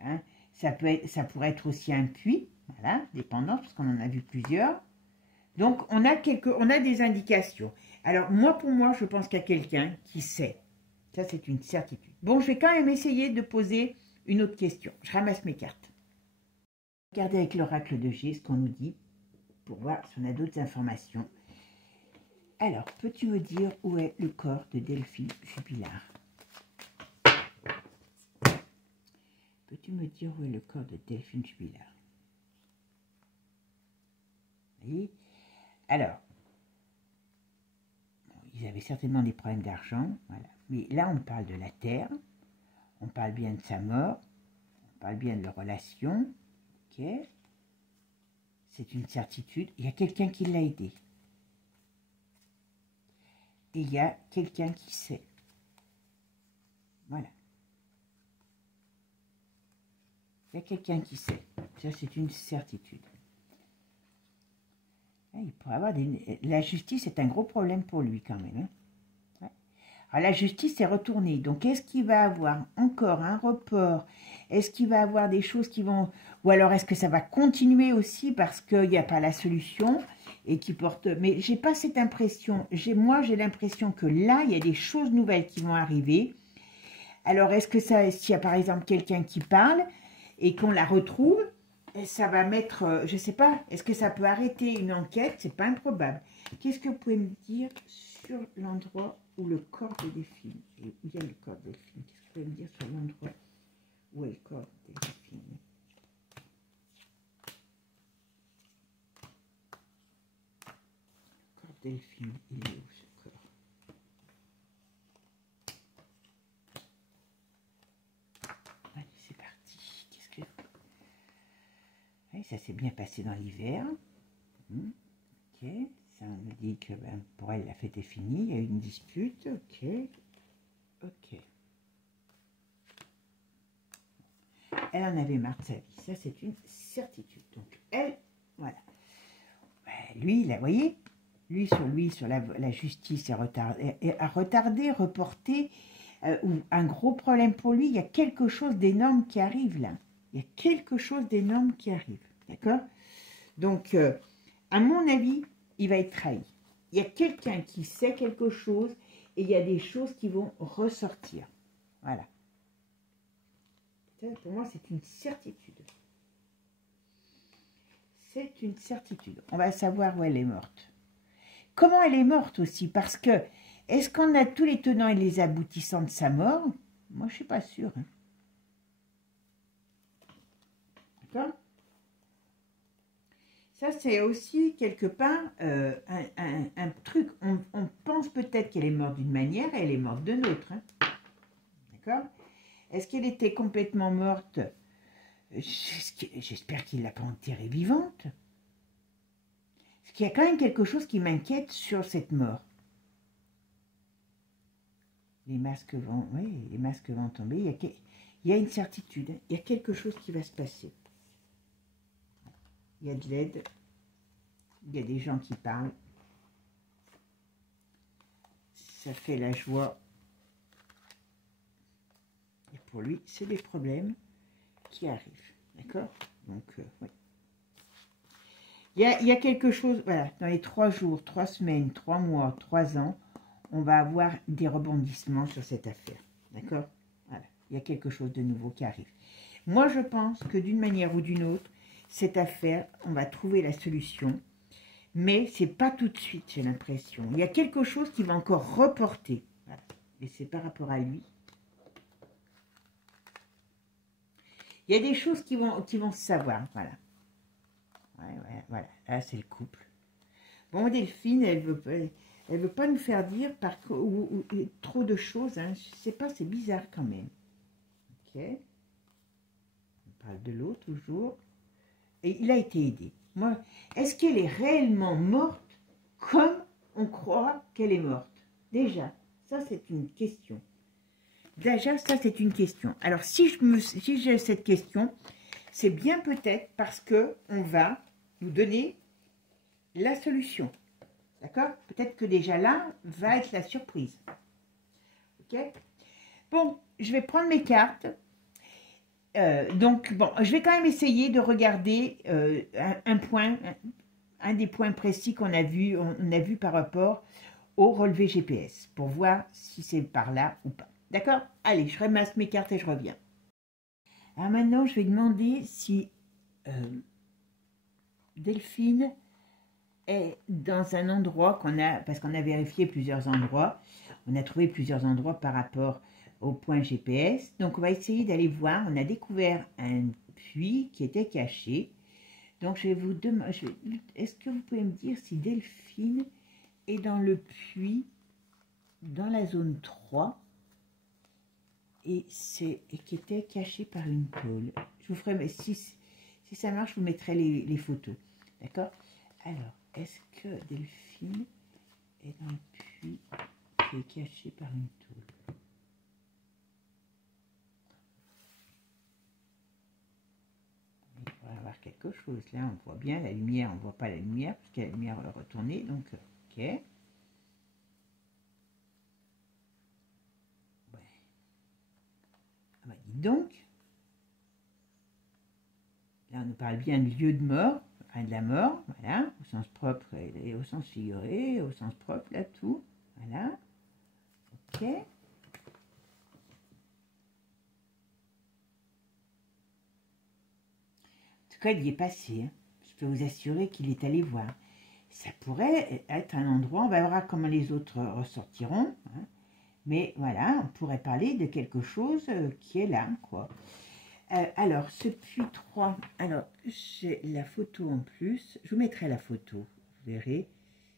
hein, ça pourrait être aussi un puits, voilà, dépendant, parce qu'on en a vu plusieurs. Donc, on a des indications. Alors, pour moi, je pense qu'il y a quelqu'un qui sait. Ça, c'est une certitude. Bon, je vais quand même essayer de poser une autre question. Je ramasse mes cartes. Regardez avec l'oracle de G ce qu'on nous dit, pour voir si on a d'autres informations. Alors, peux-tu me dire où est le corps de Delphine Jubilard? Peux-tu me dire où est le corps de Delphine Jubilard? Vous voyez? Alors, ils avaient certainement des problèmes d'argent, voilà. Mais là, on parle de la terre, on parle bien de sa mort, on parle bien de leur relation, ok? C'est une certitude. Il y a quelqu'un qui l'a aidé. Et il y a quelqu'un qui sait. Voilà. Il y a quelqu'un qui sait. Ça, c'est une certitude. Il pourrait avoir la justice est un gros problème pour lui quand même. Hein. Ouais. Alors la justice est retournée. Donc est-ce qu'il va avoir encore un report? Est-ce qu'il va avoir des choses qui vont... Ou alors est-ce que ça va continuer aussi parce qu'il n'y a pas la solution et qui porte... Mais j'ai pas cette impression. Moi j'ai l'impression que là, il y a des choses nouvelles qui vont arriver. Alors est-ce que ça... S'il y a par exemple quelqu'un qui parle et qu'on la retrouve... Ça va mettre, je ne sais pas, est-ce que ça peut arrêter une enquête? C'est pas improbable. Qu'est-ce que vous pouvez me dire sur l'endroit où le corps de Delphine, et où il y a le corps de Delphine? Qu'est-ce que vous pouvez me dire sur l'endroit où est le corps de Delphine? Le corps de Delphine, il est où ce corps? Allez, c'est parti. Qu'est-ce que... Oui, ça s'est bien passé dans l'hiver. Ok, ça on me dit que pour elle la fête est finie, il y a eu une dispute. Ok, ok. Elle en avait marre de sa vie, ça c'est une certitude. Donc elle, voilà. Lui, là, vous voyez, lui sur la justice a retardé, reporté, ou un gros problème pour lui. Il y a quelque chose d'énorme qui arrive là. Il y a quelque chose d'énorme qui arrive, d'accord? Donc, à mon avis, il va être trahi. Il y a quelqu'un qui sait quelque chose et il y a des choses qui vont ressortir. Voilà. Ça, pour moi, c'est une certitude. C'est une certitude. On va savoir où elle est morte. Comment elle est morte aussi? Parce que, est-ce qu'on a tous les tenants et les aboutissants de sa mort? Moi, je ne suis pas sûre. Hein. D'accord? Ça, c'est aussi quelque part un truc. On pense peut-être qu'elle est morte d'une manière et elle est morte d'une autre. Hein. D'accord? Est-ce qu'elle était complètement morte? J'espère qu'il ne l'a pas enterrée vivante. Parce qu'il y a quand même quelque chose qui m'inquiète sur cette mort. Les masques vont, oui, les masques vont tomber. Il y a une certitude. Il y a quelque chose qui va se passer. il y a de l'aide, il y a des gens qui parlent. Ça fait la joie. Et pour lui, c'est des problèmes qui arrivent. D'accord? Donc, oui. Il y a quelque chose, voilà, dans les 3 jours, 3 semaines, 3 mois, 3 ans, on va avoir des rebondissements sur cette affaire. D'accord? Voilà, il y a quelque chose de nouveau qui arrive. Moi, je pense que d'une manière ou d'une autre, cette affaire, on va trouver la solution. Mais c'est pas tout de suite, j'ai l'impression. Il y a quelque chose qui va encore reporter. Voilà. Et c'est par rapport à lui. Il y a des choses qui vont se savoir. Voilà. Ouais, voilà. Là, c'est le couple. Bon, Delphine, elle veut pas nous faire dire trop de choses. Hein. Je sais pas, c'est bizarre quand même. Ok. On parle de l'autre toujours. Et il a été aidé. Moi, est-ce qu'elle est réellement morte comme on croit qu'elle est morte? Déjà, ça c'est une question. Déjà, ça c'est une question. Alors, si j'ai cette question, c'est bien peut-être parce que on va nous donner la solution. D'accord? Peut-être que déjà là va être la surprise. Ok? Bon, je vais prendre mes cartes. Donc, bon, je vais quand même essayer de regarder un des points précis qu'on a vu, on a vu par rapport au relevé GPS, pour voir si c'est par là ou pas. D'accord? Allez, je ramasse mes cartes et je reviens. Alors maintenant, je vais demander si Delphine est dans un endroit parce qu'on a vérifié plusieurs endroits, on a trouvé plusieurs endroits par rapport au point GPS. Donc, on va essayer d'aller voir. On a découvert un puits qui était caché. Donc, je vais vous demander, est-ce que vous pouvez me dire si Delphine est dans le puits, dans la zone 3, et qui était caché par une tôle. Je vous ferai, mais si ça marche, je vous mettrai les photos. D'accord? Alors, est-ce que Delphine est dans le puits qui est caché par une tôle? On va avoir quelque chose. Là, on voit bien la lumière. On ne voit pas la lumière, parce que la lumière va retourner. Donc, ok. Ouais. Ah bah, dis donc. Là, on nous parle bien de lieu de mort, enfin de la mort, voilà, au sens propre et au sens figuré, au sens propre, là, tout. Voilà. Ok. En tout cas, il y est passé. Hein. Je peux vous assurer qu'il est allé voir. Ça pourrait être un endroit, on va voir comment les autres ressortiront. Hein. Mais voilà, on pourrait parler de quelque chose qui est là, quoi. Alors, ce puits 3, alors, j'ai la photo en plus. Je vous mettrai la photo, vous verrez.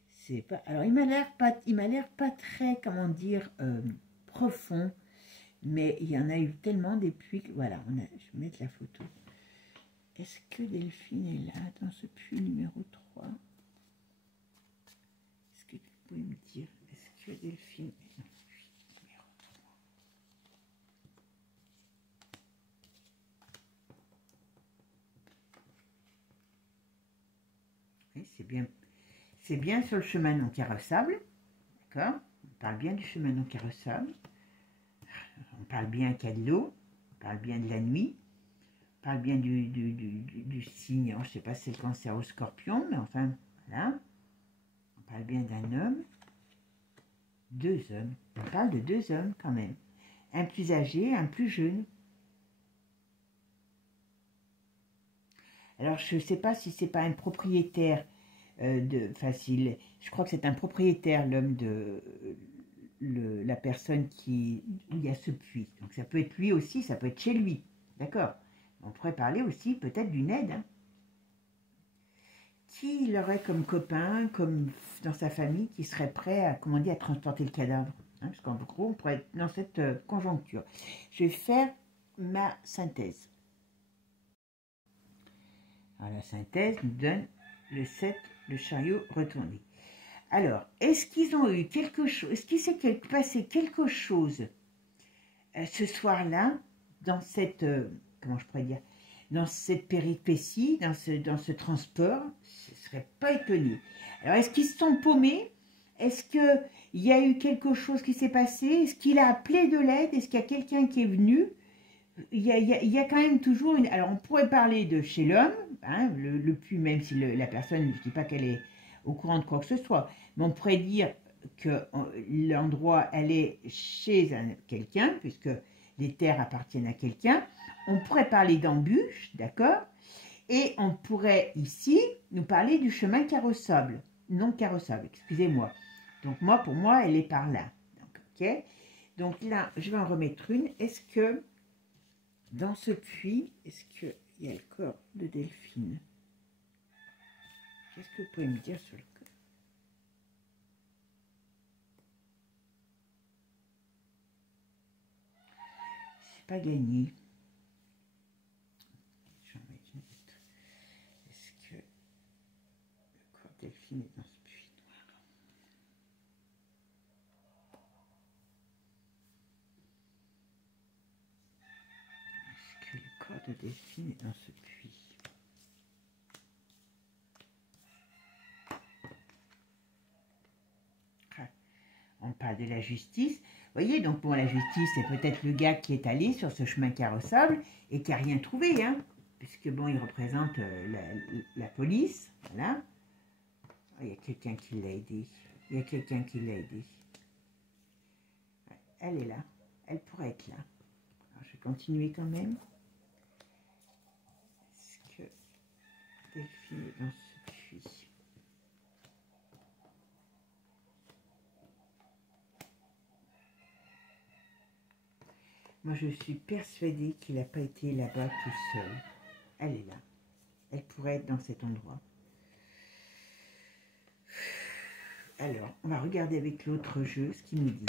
C'est pas, alors, il m'a l'air pas très, comment dire, profond. Mais il y en a eu tellement des puits que, voilà, je vais mettre la photo. Est-ce que Delphine est là, dans ce puits numéro 3? Est-ce que vous pouvez me dire, est-ce que Delphine est dans le puits numéro 3? Oui, c'est bien sur le chemin non carrossable, d'accord? On parle bien du chemin non carrossable, on parle bien qu'il y a de l'eau, on parle bien de la nuit, on parle bien du signe, je ne sais pas si c'est le Cancer ou Scorpion, mais enfin, voilà. On parle bien d'un homme, 2 hommes, on parle de 2 hommes quand même, un plus âgé, un plus jeune. Alors, je ne sais pas si c'est pas un propriétaire facile. Je crois que c'est un propriétaire, l'homme de la personne où il y a ce puits. Donc, ça peut être lui aussi, ça peut être chez lui. D'accord? On pourrait parler aussi peut-être d'une aide. Hein. Qui il aurait comme copain, comme dans sa famille, qui serait prêt à, comment dire, à transporter le cadavre? Hein, parce qu'en gros, on pourrait être dans cette conjoncture. Je vais faire ma synthèse. Alors, la synthèse nous donne le 7, le chariot retourné. Alors, est-ce qu'ils ont eu quelque chose, est-ce qu'il s'est passé quelque chose ce soir-là, dans cette, comment je pourrais dire, dans cette péripétie, dans ce transport, je ne serais pas étonnée. Alors, est-ce qu'ils se sont paumés? Est-ce qu'il y a eu quelque chose qui s'est passé? Est-ce qu'il a appelé de l'aide? Est-ce qu'il y a quelqu'un qui est venu? Il y a quand même toujours une... Alors, on pourrait parler de chez l'homme, hein, le puits, même si la personne, je ne dis pas qu'elle est au courant de quoi que ce soit, mais on pourrait dire que l'endroit, elle est chez quelqu'un, puisque les terres appartiennent à quelqu'un. On pourrait parler d'embûches, d'accord? Et on pourrait ici nous parler du chemin carrossable, non carrossable, excusez-moi. Donc moi, pour moi, elle est par là. Donc, ok. Donc là, je vais en remettre une. Est-ce que dans ce puits, est-ce qu'il y a le corps de Delphine? Qu'est-ce que vous pouvez me dire sur le corps? C'est pas gagné. J'en mets une autre. Est-ce que le corps de Delphine est dans ce puits noir? Est-ce que le corps de Delphine est dans ce puits? On parle de la justice. Vous voyez, donc bon, la justice, c'est peut-être le gars qui est allé sur ce chemin carrossable et qui n'a rien trouvé, hein, puisque bon, il représente la police, voilà. Oh, il y a quelqu'un qui l'a aidé. Il y a quelqu'un qui l'a aidé. Elle est là. Elle pourrait être là. Alors, je vais continuer quand même. Est-ce que Delphine est dans ce puits? Moi, je suis persuadée qu'il n'a pas été là-bas tout seul. Elle est là. Elle pourrait être dans cet endroit. Alors, on va regarder avec l'autre jeu ce qu'il nous dit.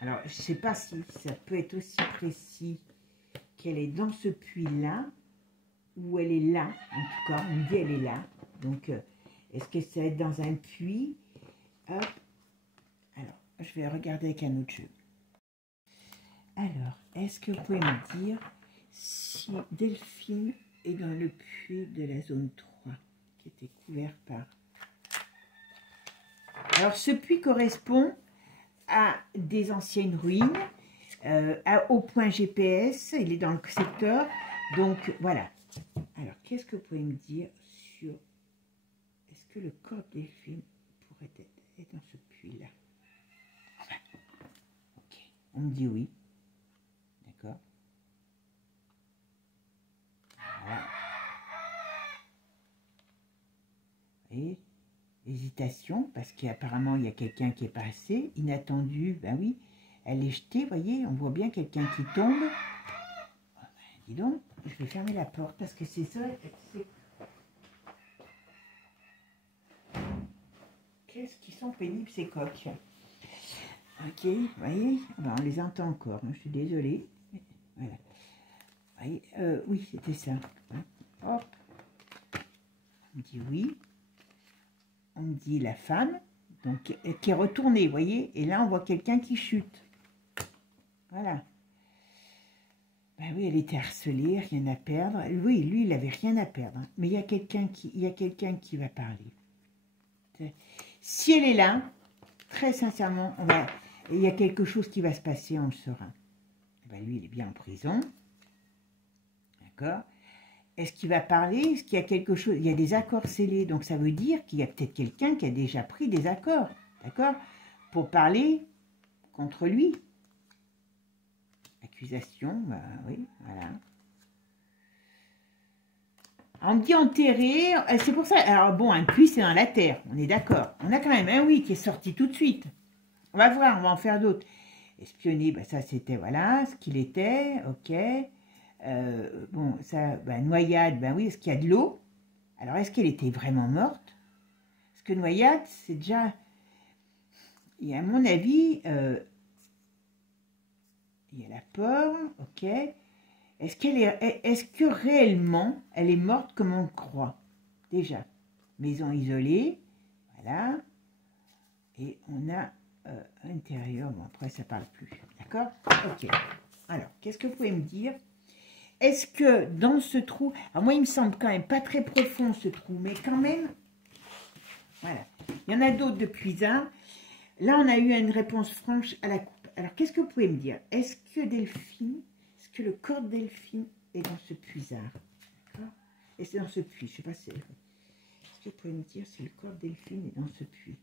Alors, je ne sais pas si ça peut être aussi précis qu'elle est dans ce puits-là, ou elle est là. En tout cas, on me dit elle est là. Donc, est-ce que ça va être dans un puits? Hop. Alors, je vais regarder avec un autre jeu. Alors, est-ce que vous pouvez me dire si Delphine est dans le puits de la zone 3, qui était couvert par... Alors, ce puits correspond à des anciennes ruines, au point GPS, il est dans le secteur, donc voilà. Alors, qu'est-ce que vous pouvez me dire sur... Est-ce que le corps de Delphine pourrait être dans ce puits-là? Ok, on me dit oui. D'accord. Voilà. Et hésitation, parce qu'apparemment il y a quelqu'un qui est passé, inattendu, ben oui, elle est jetée, vous voyez, on voit bien quelqu'un qui tombe. Oh, ben, dis donc, je vais fermer la porte parce que c'est ça. Qu'est-ce qu'ils sont pénibles ces coqs. Ok, vous voyez, ben, on les entend encore, hein, je suis désolée. Voilà. Voyez, oui, c'était ça. Hein. Hop. On me dit oui. On me dit la femme, donc qui est retournée, vous voyez. Et là, on voit quelqu'un qui chute. Voilà. Ben oui, elle était harcelée, rien à perdre. Oui, lui, il n'avait rien à perdre. Hein. Mais il y a quelqu'un qui va parler. Si elle est là, très sincèrement, il y a quelque chose qui va se passer, on le saura. Ben lui, il est bien en prison. D'accord. Est-ce qu'il va parler? Est-ce qu'il y a quelque chose? Il y a des accords scellés, donc ça veut dire qu'il y a peut-être quelqu'un qui a déjà pris des accords, d'accord? Pour parler contre lui. Accusation, bah oui, voilà. On me dit enterré, c'est pour ça. Alors bon, un puits, c'est dans la terre, on est d'accord. On a quand même un oui qui est sorti tout de suite. On va voir, on va en faire d'autres. Espionner, bah ça c'était, voilà, ce qu'il était, ok. Bon, ça, ben, noyade, ben oui, est-ce qu'il y a de l'eau? Alors, est-ce qu'elle était vraiment morte? Parce que noyade, c'est déjà... Et à mon avis, il y a la peur, ok. Est-ce que réellement, elle est morte comme on le croit? Déjà, maison isolée, voilà. Et on a intérieur, bon après ça parle plus, d'accord? Ok. Alors, qu'est-ce que vous pouvez me dire? est-ce que dans ce trou, alors moi il me semble quand même pas très profond ce trou, mais quand même, voilà. Il y en a d'autres de puisards. Là on a eu une réponse franche à la coupe. Alors qu'est-ce que vous pouvez me dire? Est-ce que Delphine, est-ce que le corps de Delphine est dans ce puisard? D'accord? Et c'est dans ce puits, je ne sais pas si c'est... Est-ce que vous pouvez me dire si le corps de Delphine est dans ce puits?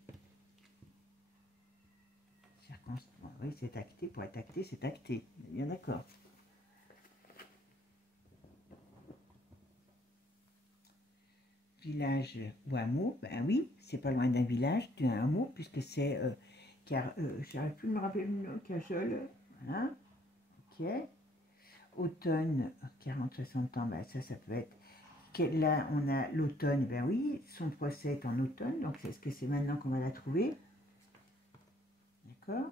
Oui, c'est acté, pour être acté, c'est acté. Bien d'accord. Village ou hameau, ben oui, c'est pas loin d'un village, d'un hameau, puisque c'est... j'arrive plus à me rappeler le nom, Cajol, voilà, ok. Automne, 40-60 ans, ben ça peut être... Là, on a l'automne, ben oui, son procès est en automne, donc est-ce que c'est maintenant qu'on va la trouver? D'accord.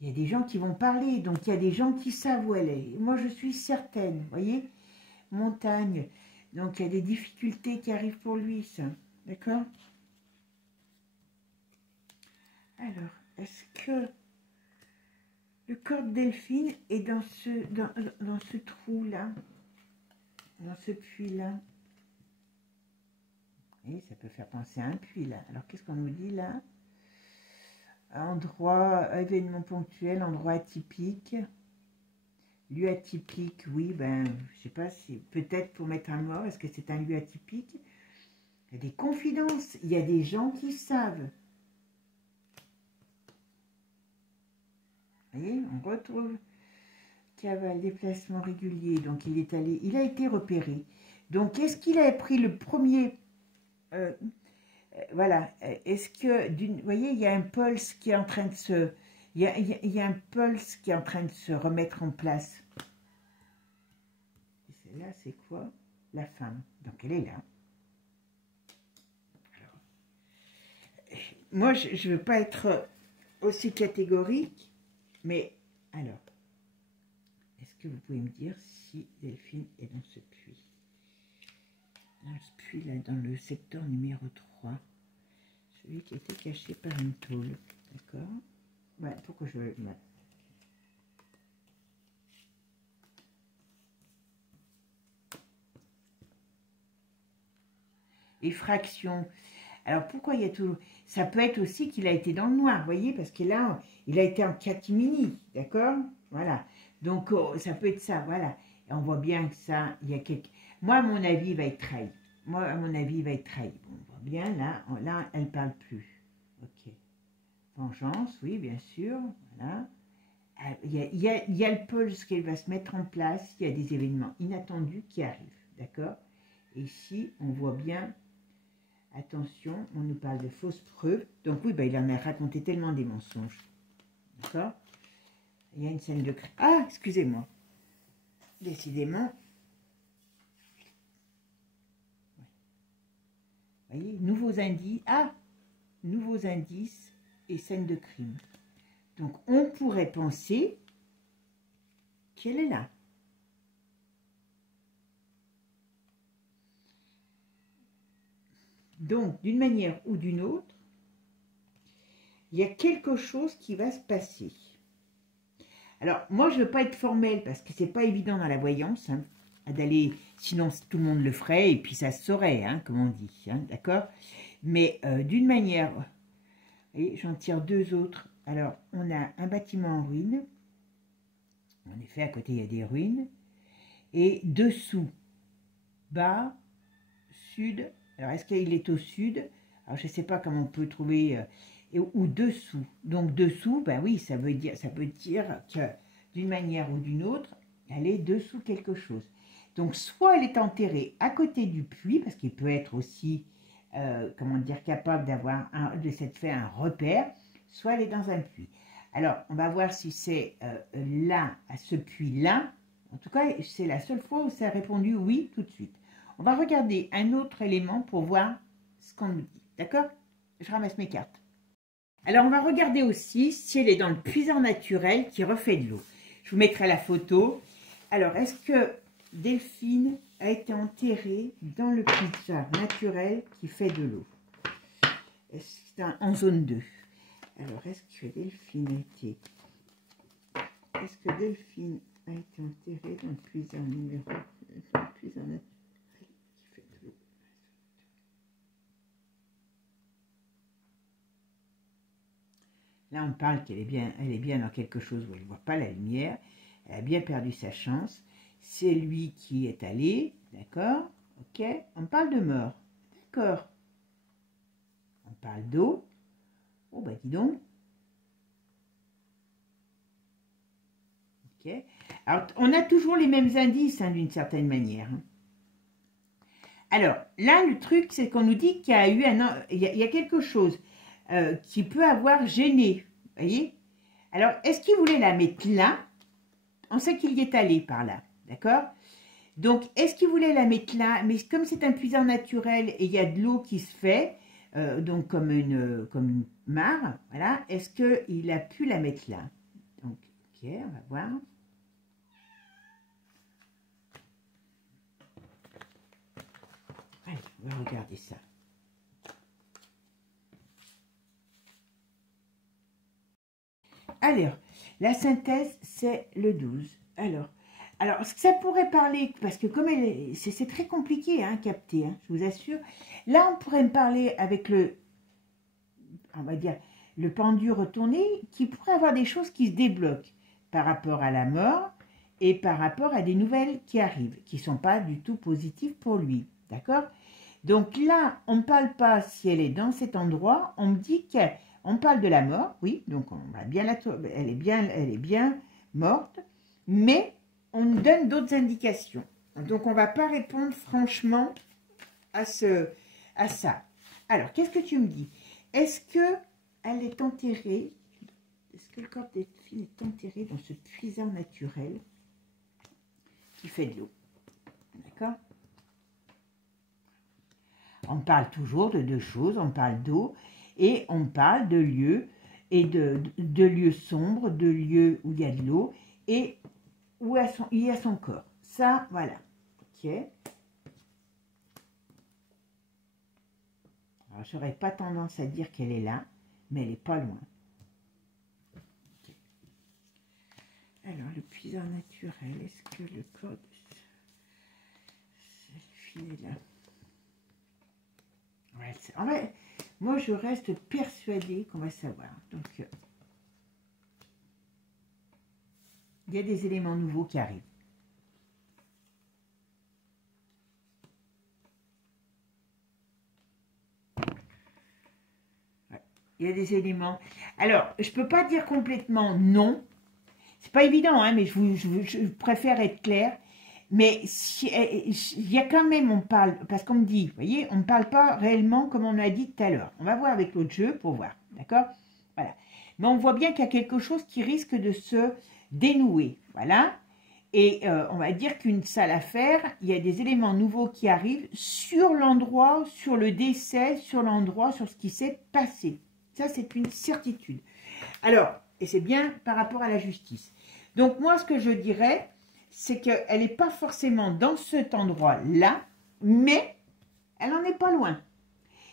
Il y a des gens qui vont parler, donc il y a des gens qui savent où elle est. Moi, je suis certaine, vous voyez, montagne. Donc, il y a des difficultés qui arrivent pour lui, ça. D'accord? Alors, est-ce que le corps de Delphine est dans ce trou-là? Dans ce puits-là? Et ça peut faire penser à un puits, là. Alors, qu'est-ce qu'on nous dit, là? Endroit, événement ponctuel, endroit atypique. Lieu atypique, oui, ben, je sais pas si, peut-être pour mettre un mort, est-ce que c'est un lieu atypique? Il y a des confidences, il y a des gens qui savent. Vous voyez, on retrouve cavale, déplacement régulier, donc il est allé, il a été repéré. Donc, est-ce qu'il a pris le premier, voilà, est-ce que, vous voyez, il y a un pulse qui est en train de se, il y a un pulse qui est en train de se remettre en place. Là, c'est quoi? La femme. Donc, elle est là. Alors, moi, je ne veux pas être aussi catégorique, mais alors, est-ce que vous pouvez me dire si Delphine est dans ce puits? Dans ce puits-là, dans le secteur numéro 3, celui qui était caché par une tôle. D'accord? Ouais, pourquoi je... Ouais. Effraction. Alors, pourquoi il y a toujours... Ça peut être aussi qu'il a été dans le noir, vous voyez, parce que là, il a été en catimini, d'accord? Voilà. Donc, ça peut être ça, voilà. Et on voit bien que ça, il y a quelque... Moi, à mon avis, il va être trahi. Moi, à mon avis, il va être trahi. Bon, on voit bien, là elle ne parle plus. Ok. Vengeance, oui, bien sûr, voilà. Il y a le pulse qui va se mettre en place, il y a des événements inattendus qui arrivent, d'accord? Et ici, on voit bien... Attention, on nous parle de fausses preuves. Donc oui, ben, il en a raconté tellement des mensonges. D'accord? Il y a une scène de... Ah, excusez-moi. Décidément. Vous voyez, nouveaux indices. Ah, nouveaux indices et scène de crime. Donc on pourrait penser qu'elle est là. Donc, d'une manière ou d'une autre, il y a quelque chose qui va se passer. Alors, moi, je ne veux pas être formelle parce que c'est pas évident dans la voyance, hein, d'aller, sinon tout le monde le ferait et puis ça se saurait, hein, comme on dit, hein, d'accord? Mais d'une manière, et j'en tire deux autres. Alors, on a un bâtiment en ruine. En effet, à côté, il y a des ruines. Et dessous, bas, sud. Alors, est-ce qu'il est au sud? Alors, je ne sais pas comment on peut trouver... ou dessous. Donc, dessous, ben oui, ça peut dire que d'une manière ou d'une autre, elle est dessous quelque chose. Donc, soit elle est enterrée à côté du puits, parce qu'il peut être aussi, comment dire, capable de s'être fait un repère, soit elle est dans un puits. Alors, on va voir si c'est là, à ce puits-là. En tout cas, c'est la seule fois où ça a répondu oui tout de suite. On va regarder un autre élément pour voir ce qu'on nous dit. D'accord? Je ramasse mes cartes. Alors, on va regarder aussi si elle est dans le puisard naturel qui refait de l'eau. Je vous mettrai la photo. Alors, est-ce que Delphine a été enterrée dans le puisard naturel qui fait de l'eau? C'est en zone 2. Alors, est-ce que Delphine a été... Est-ce que Delphine a été enterré dans le puits numéro. Dans le puits qui fait de l'eau. Là, on parle qu'elle est bien dans quelque chose où elle ne voit pas la lumière. Elle a bien perdu sa chance. C'est lui qui est allé, d'accord? Ok? On parle de mort, d'accord? On parle d'eau. Oh, bah dis donc. Ok? Alors, on a toujours les mêmes indices, hein, d'une certaine manière. Alors, là, le truc, c'est qu'on nous dit qu'il y a eu il y a quelque chose qui peut avoir gêné. Vous voyez? Alors, est-ce qu'il voulait la mettre là? On sait qu'il y est allé par là, d'accord? Donc, est-ce qu'il voulait la mettre là? Mais comme c'est un puisard naturel et il y a de l'eau qui se fait, donc comme une mare, voilà, est-ce qu'il a pu la mettre là? Donc, ok, on va voir. Allez, on va regarder ça. Alors, la synthèse, c'est le 12. Alors, ce que ça pourrait parler, parce que comme c'est très compliqué à capter, hein, je vous assure. Là, on pourrait me parler avec on va dire, le pendu retourné, qui pourrait avoir des choses qui se débloquent par rapport à la mort et par rapport à des nouvelles qui arrivent, qui ne sont pas du tout positives pour lui. D'accord? Donc là, on ne parle pas si elle est dans cet endroit, on me dit qu'on parle de la mort, oui, donc on va bien elle est bien morte, mais on nous donne d'autres indications. Donc on ne va pas répondre franchement à ça. Alors, qu'est-ce que tu me dis? Est-ce qu'elle est enterrée? Est-ce que le corps de Delphine est enterré dans ce puisard naturel qui fait de l'eau? D'accord? On parle toujours de deux choses, on parle d'eau et on parle de lieux et de lieux sombres, de lieux où il y a de l'eau et où il y a son corps. Ça, voilà. Ok. Alors, je n'aurais pas tendance à dire qu'elle est là, mais elle n'est pas loin. Okay. Alors, le puisard naturel, est-ce que le corps de cette fille est là? Ouais, en fait, moi, je reste persuadée qu'on va savoir. Donc, il y a des éléments nouveaux qui arrivent. Il y a des éléments. Alors, je ne peux pas dire complètement non. C'est pas évident, hein, mais je préfère être claire. Mais il y a quand même, on parle, parce qu'on me dit, vous voyez, on ne parle pas réellement comme on a dit tout à l'heure. On va voir avec l'autre jeu pour voir, d'accord? Voilà. Mais on voit bien qu'il y a quelque chose qui risque de se dénouer, voilà. Et on va dire qu'une sale affaire, il y a des éléments nouveaux qui arrivent sur l'endroit, sur le décès, sur l'endroit, sur ce qui s'est passé. Ça, c'est une certitude. Alors, et c'est bien par rapport à la justice. Donc, moi, ce que je dirais, c'est qu'elle n'est pas forcément dans cet endroit-là, mais elle n'en est pas loin.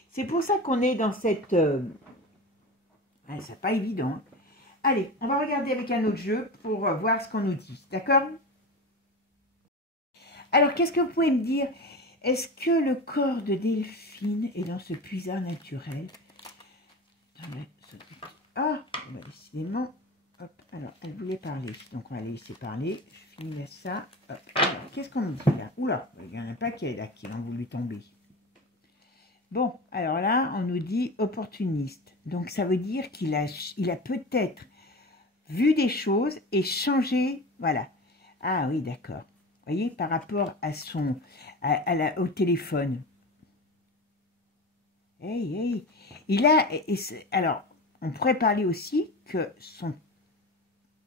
C'est pour ça qu'on est dans cette... c'est pas évident. Hein. Allez, on va regarder avec un autre jeu pour voir ce qu'on nous dit. D'accord? Alors, qu'est-ce que vous pouvez me dire? Est-ce que le corps de Delphine est dans ce puisard naturel? Ah, décidément. Hop, alors, elle voulait parler. Donc, on va la laisser parler. Je finis ça. Hop. Alors, qu'est-ce qu'on me dit là? Oula, il y en a pas qui ont voulu tomber. Bon, alors là, on nous dit opportuniste. Donc, ça veut dire qu'il a peut-être vu des choses et changé. Voilà. Ah oui, d'accord. Vous voyez, par rapport à au téléphone. Hey. Alors, on pourrait parler aussi que son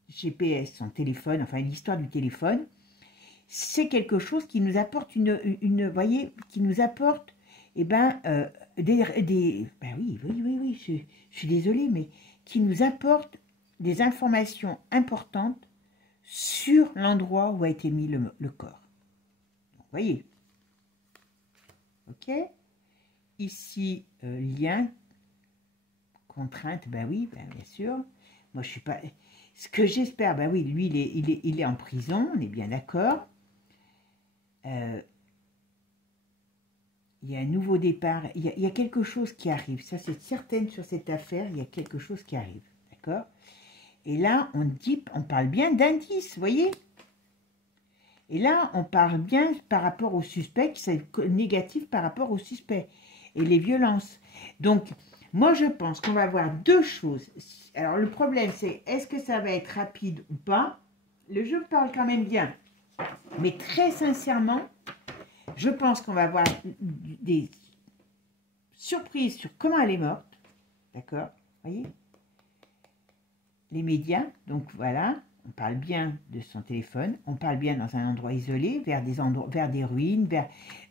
GPS, son téléphone, enfin l'histoire du téléphone, c'est quelque chose qui nous apporte voyez, qui nous apporte, ben oui, je suis désolée, mais qui nous apporte des informations importantes sur l'endroit où a été mis le corps. Vous voyez? Ok? Ici, lien, contrainte, ben oui, bien sûr. Moi, je suis pas... Ce que j'espère, ben oui, lui, il est en prison, on est bien d'accord. Il y a un nouveau départ, il y a quelque chose qui arrive. Ça, c'est certain sur cette affaire, il y a quelque chose qui arrive, d'accord? Et là, on parle bien d'indices, vous voyez? Et là, on parle bien par rapport au suspect, c'est négatif par rapport au suspect. Et les violences. Donc, moi, je pense qu'on va voir deux choses. Alors, le problème, c'est est-ce que ça va être rapide ou pas? Le jeu parle quand même bien. Mais très sincèrement, je pense qu'on va avoir des surprises sur comment elle est morte. D'accord? Vous voyez? Les médias, donc voilà, on parle bien de son téléphone, on parle bien dans un endroit isolé, vers des ruines,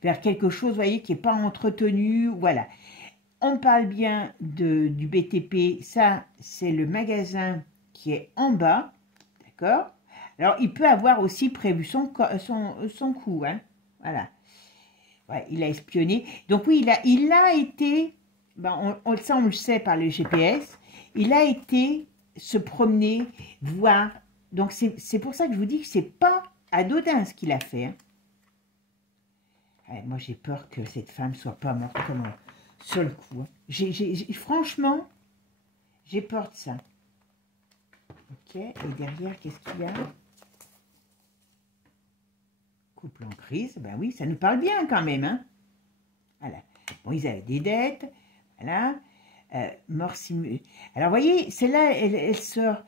vers quelque chose, vous voyez, qui n'est pas entretenu, voilà. On parle bien du BTP, ça, c'est le magasin qui est en bas, d'accord? Alors, il peut avoir aussi prévu son coup, hein, voilà. Ouais, il a espionné. Donc oui, il a été, ben ça on le sait par le GPS, il a été se promener, voir. Donc c'est pour ça que je vous dis que c'est pas anodin ce qu'il a fait. Hein. Ouais, moi j'ai peur que cette femme soit pas morte comme sur le coup. Hein. Franchement, j'ai peur de ça. Ok, et derrière, qu'est-ce qu'il y a? Couple en crise, ben oui, ça nous parle bien quand même. Hein. Voilà. Bon, ils avaient des dettes, voilà. Mort simulée. Alors, vous voyez, celle-là, elle sort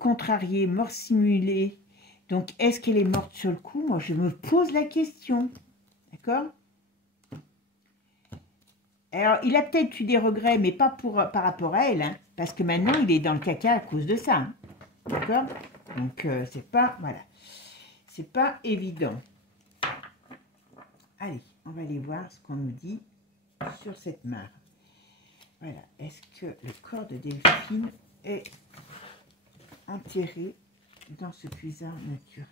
contrariée, mort simulée. Donc, est-ce qu'elle est morte sur le coup? Moi, je me pose la question. D'accord? Alors, il a peut-être eu des regrets, mais pas par rapport à elle. Hein, parce que maintenant, il est dans le caca à cause de ça. Hein, d'accord? Donc, c'est pas... Voilà. C'est pas évident. Allez, on va aller voir ce qu'on nous dit sur cette mare. Voilà, est-ce que le corps de Delphine est enterré dans ce puisard naturel?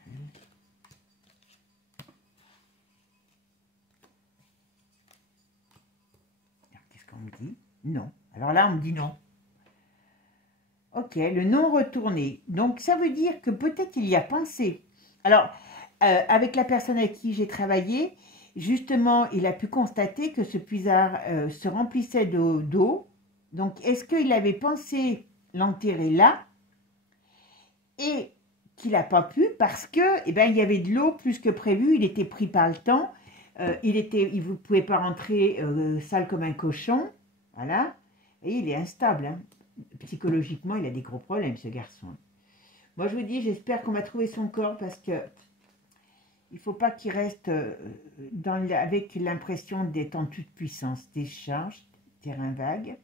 Qu'est-ce qu'on me dit? Non. Alors là, on me dit non. Ok, le non retourné. Donc, ça veut dire que peut-être il y a pensé. Alors, avec la personne avec qui j'ai travaillé, justement, il a pu constater que ce puisard se remplissait d'eau. Donc, est-ce qu'il avait pensé l'enterrer là et qu'il n'a pas pu parce que, eh ben, il y avait de l'eau plus que prévu, il était pris par le temps, il ne pouvait pas rentrer sale comme un cochon, voilà, et il est instable, hein. Psychologiquement, il a des gros problèmes, ce garçon. Moi, je vous dis, j'espère qu'on va trouver son corps parce que il ne faut pas qu'il reste avec l'impression d'être en toute puissance. Décharge, terrain vague,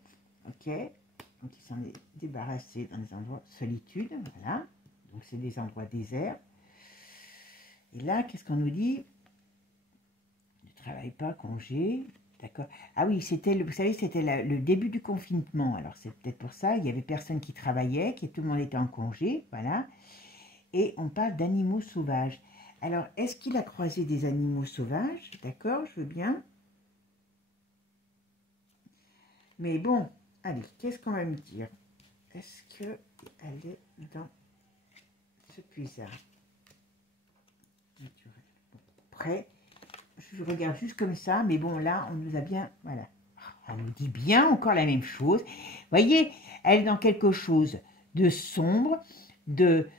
ok. Donc, il s'en est débarrassé dans des endroits solitude, voilà. Donc, c'est des endroits déserts. Et là, qu'est-ce qu'on nous dit? Ne travaille pas, congé, d'accord. Ah oui, vous savez, c'était le début du confinement. Alors, c'est peut-être pour ça, il y avait personne qui travaillait, tout le monde était en congé, voilà. Et on parle d'animaux sauvages. Alors, est-ce qu'il a croisé des animaux sauvages? D'accord, je veux bien. Mais bon, allez, qu'est-ce qu'on va me dire? Est-ce qu'elle est dans ce puisard naturel? Bon, après, je regarde juste comme ça, mais bon, là, on nous a bien... Voilà. On nous dit bien encore la même chose. Vous voyez, elle est dans quelque chose de sombre, de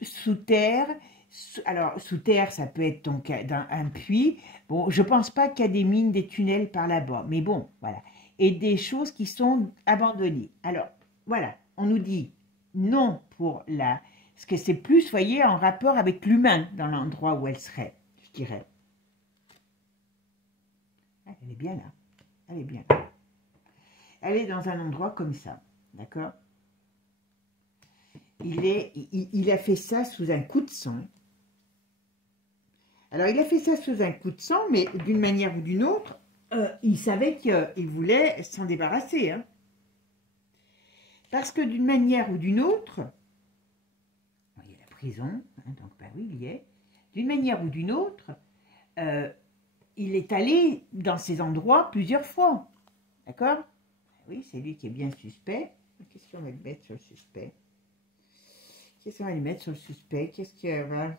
sous terre. Alors, sous terre, ça peut être donc dans un puits. Bon, je pense pas qu'il y a des mines, des tunnels par là-bas. Mais bon, voilà. Et des choses qui sont abandonnées. Alors, voilà. On nous dit non pour la... Parce que c'est plus, vous voyez, en rapport avec l'humain dans l'endroit où elle serait, je dirais. Elle est bien là. Elle est bien là. Elle est dans un endroit comme ça. D'accord? Il a fait ça sous un coup de sang. Alors, il a fait ça sous un coup de sang, mais d'une manière ou d'une autre, il savait qu'il voulait s'en débarrasser. Hein. Parce que d'une manière ou d'une autre, il y a la prison, hein, donc bah oui, il y est. D'une manière ou d'une autre, il est allé dans ces endroits plusieurs fois. D'accord? Oui, c'est lui qui est bien suspect. Qu'est-ce qu'on va le mettre sur le suspect? Qu'est-ce qu'on va lui mettre sur le suspect? Qu'est-ce qu'il va...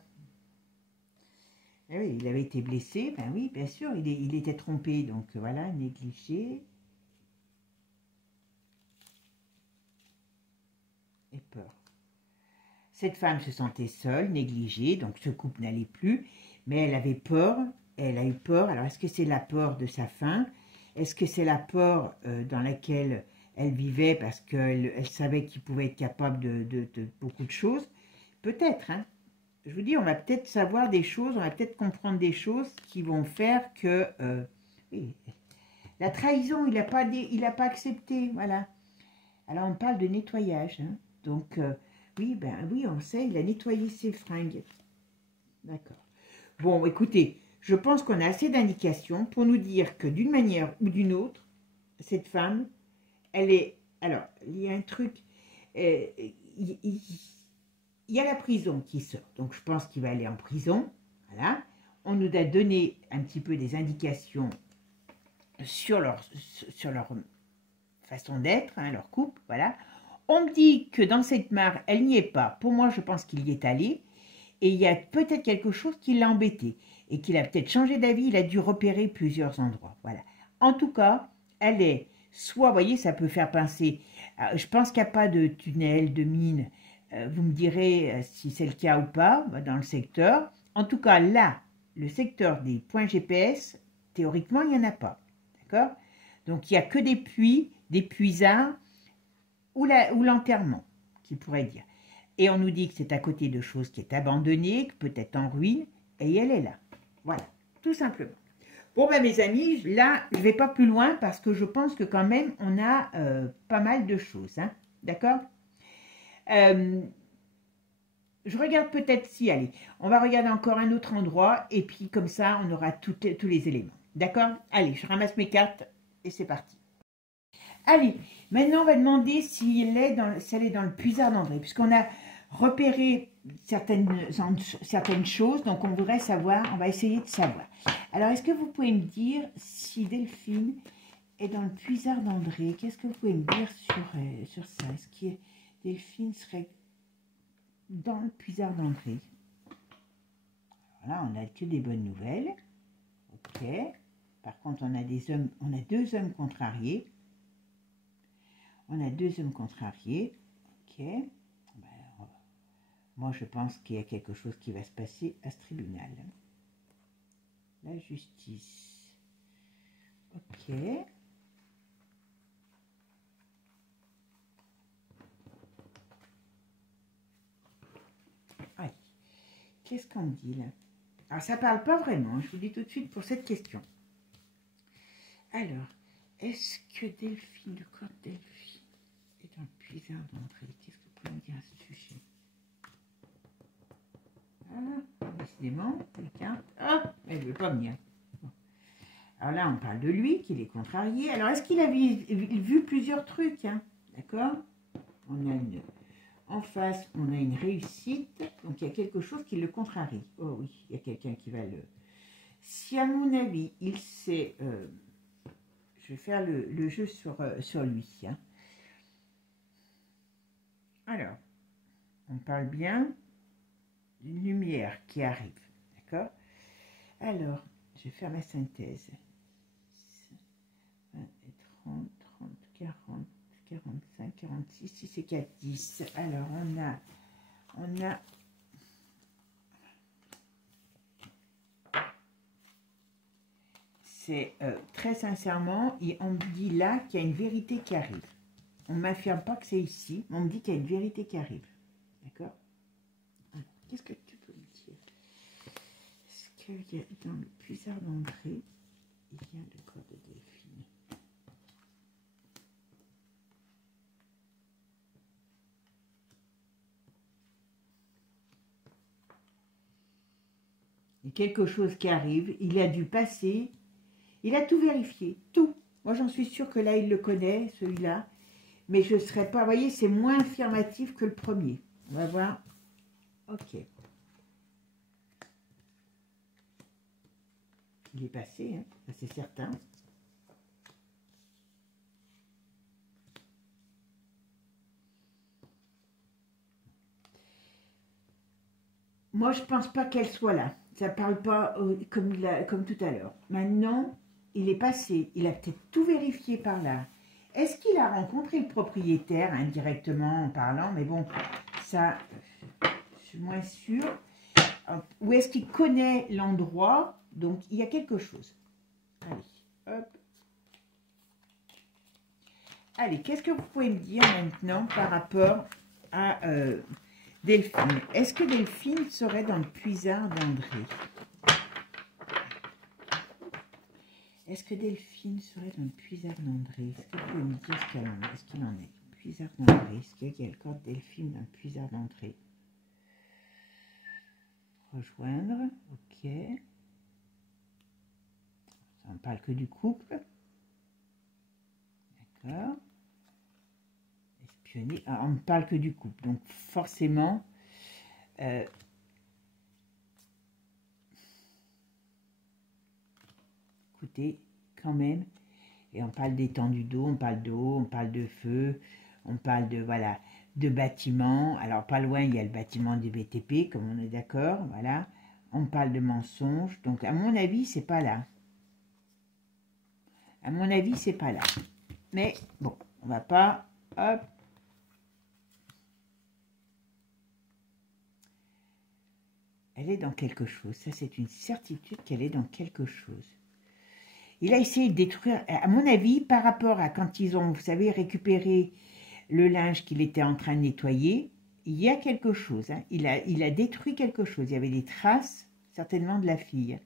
Ah oui, il avait été blessé. Ben oui, bien sûr, il était trompé. Donc voilà, négligé. Et peur. Cette femme se sentait seule, négligée, donc ce couple n'allait plus. Mais elle avait peur. Elle a eu peur. Alors, est-ce que c'est la peur de sa fin? Est-ce que c'est la peur dans laquelle elle vivait parce qu'elle savait qu'il pouvait être capable de beaucoup de choses? Peut-être, hein. Je vous dis, on va peut-être savoir des choses, on va peut-être comprendre des choses qui vont faire que... oui, la trahison, il n'a pas accepté, voilà. Alors, on parle de nettoyage, hein. Donc, oui, ben oui, on sait, il a nettoyé ses fringues. D'accord. Bon, écoutez, je pense qu'on a assez d'indications pour nous dire que d'une manière ou d'une autre, cette femme, elle est... Alors, il y a un truc... il y a la prison qui sort, donc je pense qu'il va aller en prison, voilà. On nous a donné un petit peu des indications sur leur façon d'être, hein, leur couple, voilà. On me dit que dans cette mare, elle n'y est pas. Pour moi, je pense qu'il y est allé, et il y a peut-être quelque chose qui l'a embêté, et qu'il a peut-être changé d'avis, il a dû repérer plusieurs endroits, voilà. En tout cas, elle est, soit, vous voyez, ça peut faire penser, je pense qu'il n'y a pas de tunnel, de mine. Vous me direz si c'est le cas ou pas dans le secteur. En tout cas, là, le secteur des points GPS, théoriquement, il n'y en a pas. D'accord? Donc, il n'y a que des puits, des puisards ou l'enterrement, qui pourrait dire. Et on nous dit que c'est à côté de choses qui est abandonnées, que peut-être en ruine, et elle est là. Voilà, tout simplement. Bon, ben, mes amis, là, je ne vais pas plus loin parce que je pense que quand même, on a pas mal de choses. Hein, d'accord? Je regarde peut-être si, allez, on va regarder encore un autre endroit et puis comme ça, on aura tous les éléments. D'accord? Allez, je ramasse mes cartes et c'est parti. Allez, maintenant, on va demander si elle est dans le puisard d'André, puisqu'on a repéré certaines choses, donc on voudrait savoir, on va essayer de savoir. Alors, est-ce que vous pouvez me dire si Delphine est dans le puisard d'André? Qu'est-ce que vous pouvez me dire sur ça? Est-ce que Delphine serait dans le puisard d'André? Voilà, on n'a que des bonnes nouvelles. Ok. Par contre, on a deux hommes contrariés. On a deux hommes contrariés. Ok. Ben, moi, je pense qu'il y a quelque chose qui va se passer à ce tribunal. La justice. Ok. Allez. Qu'est-ce qu'on me dit là? Alors, ça ne parle pas vraiment, je vous dis tout de suite pour cette question. Alors, est-ce que Delphine, le corps de Delphine, est dans le puisard d'André? Qu'est-ce que vous pouvez me dire à ce sujet? Voilà, décidément, les cartes. Ah, elle ne veut pas venir. Bon. Alors là, on parle de lui, qu'il est contrarié. Alors, est-ce qu'il a vu plusieurs trucs, hein? D'accord? On a en face, on a une réussite. Donc, il y a quelque chose qui le contrarie. Oh oui, il y a quelqu'un qui va le... Si, à mon avis, il sait... je vais faire le jeu sur lui. Hein. Alors, on parle bien d'une lumière qui arrive. D'accord? Alors, je vais faire ma synthèse. 20 et 30, 30, 40, 45, 46, 6 et 4, 10. Alors, on a c'est très sincèrement, on me dit là qu'il y a une vérité qui arrive. On ne m'affirme pas que c'est ici, mais on me dit qu'il y a une vérité qui arrive. D'accord? Qu'est-ce que tu peux me dire? Est-ce qu'il y a dans le puisard d'André, il y a le corps de Delphine? Il y a quelque chose qui arrive, il a dû passer, il a tout vérifié, tout. Moi, j'en suis sûre que là, il le connaît, celui-là. Mais je ne serais pas, vous voyez, c'est moins affirmatif que le premier. On va voir. Ok. Il est passé, hein, ça c'est certain. Moi, je pense pas qu'elle soit là. Ça parle pas comme tout à l'heure. Maintenant, il est passé. Il a peut-être tout vérifié par là. Est-ce qu'il a rencontré le propriétaire indirectement en parlant? Mais bon, ça, je suis moins sûre. Ou est-ce qu'il connaît l'endroit? Donc, il y a quelque chose. Allez, hop. Allez, qu'est-ce que vous pouvez me dire maintenant par rapport à Delphine? Est-ce que Delphine serait dans le puisard d'André? Est-ce que Delphine serait dans le puisard d'André? Est-ce que vous pouvez me dire ce qu'il en est? Puisard d'André. Est-ce qu'il y a le corps de Delphine dans le puisard d'André? Rejoindre. Ok. Ça ne parle que du couple. D'accord. Espionner. Ah, on ne parle que du couple. Donc forcément... écoutez, quand même, et on parle d'étendue d'eau, on parle de feu, on parle de, voilà, de bâtiments. Alors, pas loin, il y a le bâtiment des BTP, comme on est d'accord, voilà. On parle de mensonges. Donc, à mon avis, c'est pas là. À mon avis, c'est pas là. Mais, bon, on va pas... Hop. Elle est dans quelque chose. Ça, c'est une certitude qu'elle est dans quelque chose. Il a essayé de détruire, à mon avis, par rapport à quand ils ont, vous savez, récupéré le linge qu'il était en train de nettoyer, il y a quelque chose. Hein. Il a détruit quelque chose. Il y avait des traces, certainement, de la fille.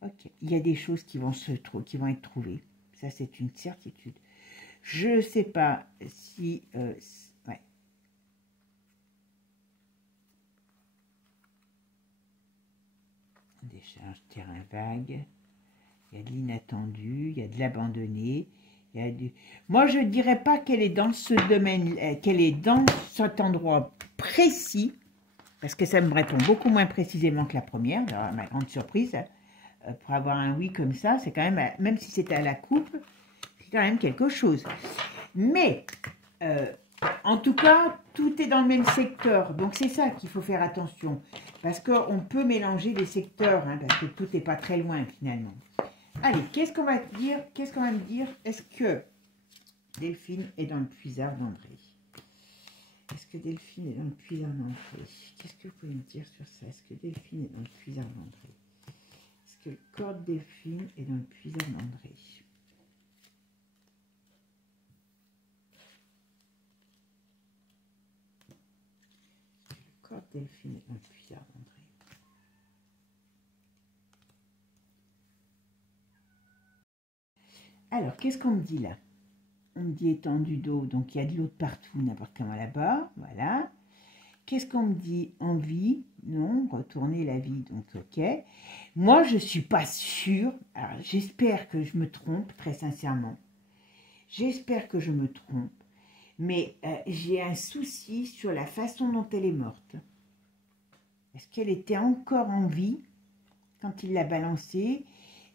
Ok. Il y a des choses qui vont être trouvées. Ça, c'est une certitude. Je ne sais pas si... ouais. Décharge, terrain vague. Il y a de l'inattendu, il y a de l'abandonné. Moi, je ne dirais pas qu'elle est dans ce domaine, qu'elle est dans cet endroit précis, parce que ça me répond beaucoup moins précisément que la première, alors, ma grande surprise, pour avoir un oui comme ça, c'est quand même si c'était à la coupe, c'est quand même quelque chose. Mais, en tout cas, tout est dans le même secteur, donc c'est ça qu'il faut faire attention, parce qu'on peut mélanger les secteurs, hein, parce que tout n'est pas très loin finalement. Allez, qu'est-ce qu'on va dire? Qu'est-ce qu'on va me dire? Est-ce que Delphine est dans le puisard d'André? Est-ce que Delphine est dans le puisard d'André? Qu'est-ce que vous pouvez me dire sur ça? Est-ce que Delphine est dans le puisard d'André? Est-ce que le corps de Delphine est dans le puisard d'André? Le corps de Delphine est dans le puisard d'André. Alors, qu'est-ce qu'on me dit là? On me dit étendue d'eau, donc il y a de l'eau de partout, n'importe comment là-bas, voilà. Qu'est-ce qu'on me dit? Envie? Non, retourner la vie, donc ok. Moi, je ne suis pas sûre, alors j'espère que je me trompe, très sincèrement. J'espère que je me trompe, mais j'ai un souci sur la façon dont elle est morte. Est-ce qu'elle était encore en vie quand il l'a balancée?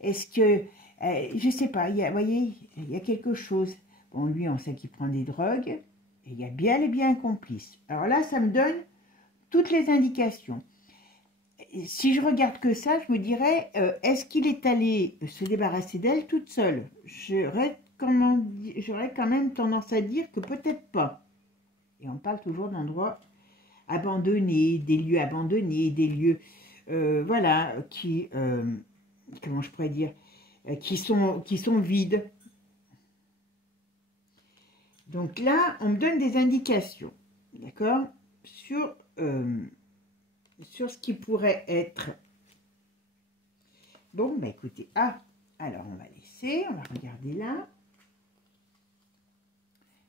Est-ce que... je ne sais pas, vous voyez, il y a quelque chose. Bon, lui, on sait qu'il prend des drogues, et il y a bien et bien un complice. Alors là, ça me donne toutes les indications. Si je regarde que ça, je me dirais, est-ce qu'il est allé se débarrasser d'elle toute seule? J'aurais quand même tendance à dire que peut-être pas. Et on parle toujours d'endroits abandonnés, des lieux abandonnés, des lieux, voilà, qui, comment je pourrais dire, qui sont vides. Donc là, on me donne des indications, d'accord, sur ce qui pourrait être. Bon, bah écoutez, alors on va laisser, on va regarder là.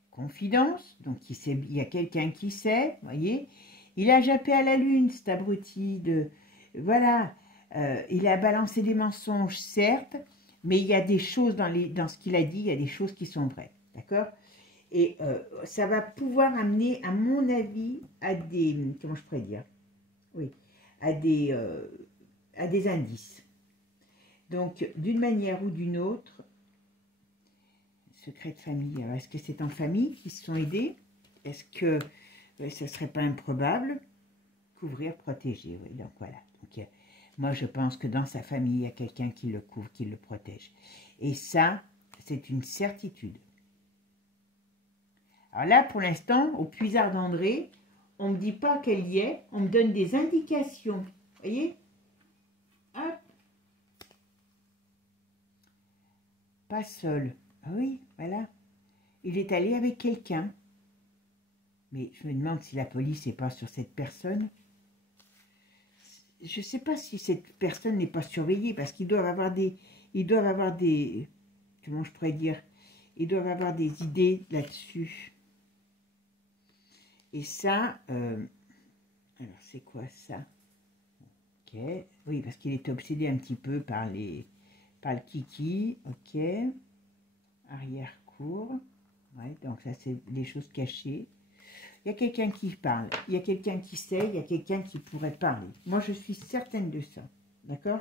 Confidence, donc il y a quelqu'un qui sait, vous voyez. Il a jappé à la lune, cet abruti de... Voilà, il a balancé des mensonges, certes, mais il y a des choses dans ce qu'il a dit, il y a des choses qui sont vraies, d'accord? Et ça va pouvoir amener, à mon avis, à des... Comment je pourrais dire? Oui, à des indices. Donc, d'une manière ou d'une autre, secret de famille. Est-ce que c'est en famille qu'ils se sont aidés? Est-ce que ça ne serait pas improbable? Couvrir, protéger, oui. Donc voilà. Donc, moi, je pense que dans sa famille, il y a quelqu'un qui le couvre, qui le protège. Et ça, c'est une certitude. Alors là, pour l'instant, au puisard d'André, on ne me dit pas qu'elle y est, on me donne des indications. Vous voyez? Hop. Pas seul. Ah oui, voilà. Il est allé avec quelqu'un. Mais je me demande si la police n'est pas sur cette personne. Je ne sais pas si cette personne n'est pas surveillée, parce qu'ils doivent avoir des... Comment je pourrais dire? Ils doivent avoir des idées là-dessus. Et ça... alors, c'est quoi ça? Ok. Oui, parce qu'il était obsédé un petit peu par le kiki. Ok. Arrière-cour. Ouais, donc ça, c'est des choses cachées. Il y a quelqu'un qui parle, il y a quelqu'un qui sait, il y a quelqu'un qui pourrait parler. Moi, je suis certaine de ça, d'accord?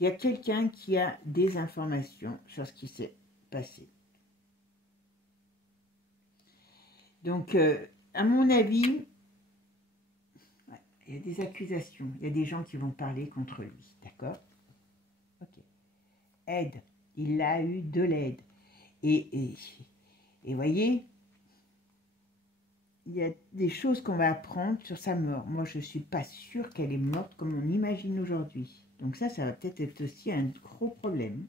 Il y a quelqu'un qui a des informations sur ce qui s'est passé. Donc, à mon avis, ouais, il y a des accusations, il y a des gens qui vont parler contre lui, d'accord? Ok. Aide, il a eu de l'aide. Et voyez, il y a des choses qu'on va apprendre sur sa mort. Moi, je ne suis pas sûre qu'elle est morte comme on imagine aujourd'hui. Donc ça va peut-être être aussi un gros problème.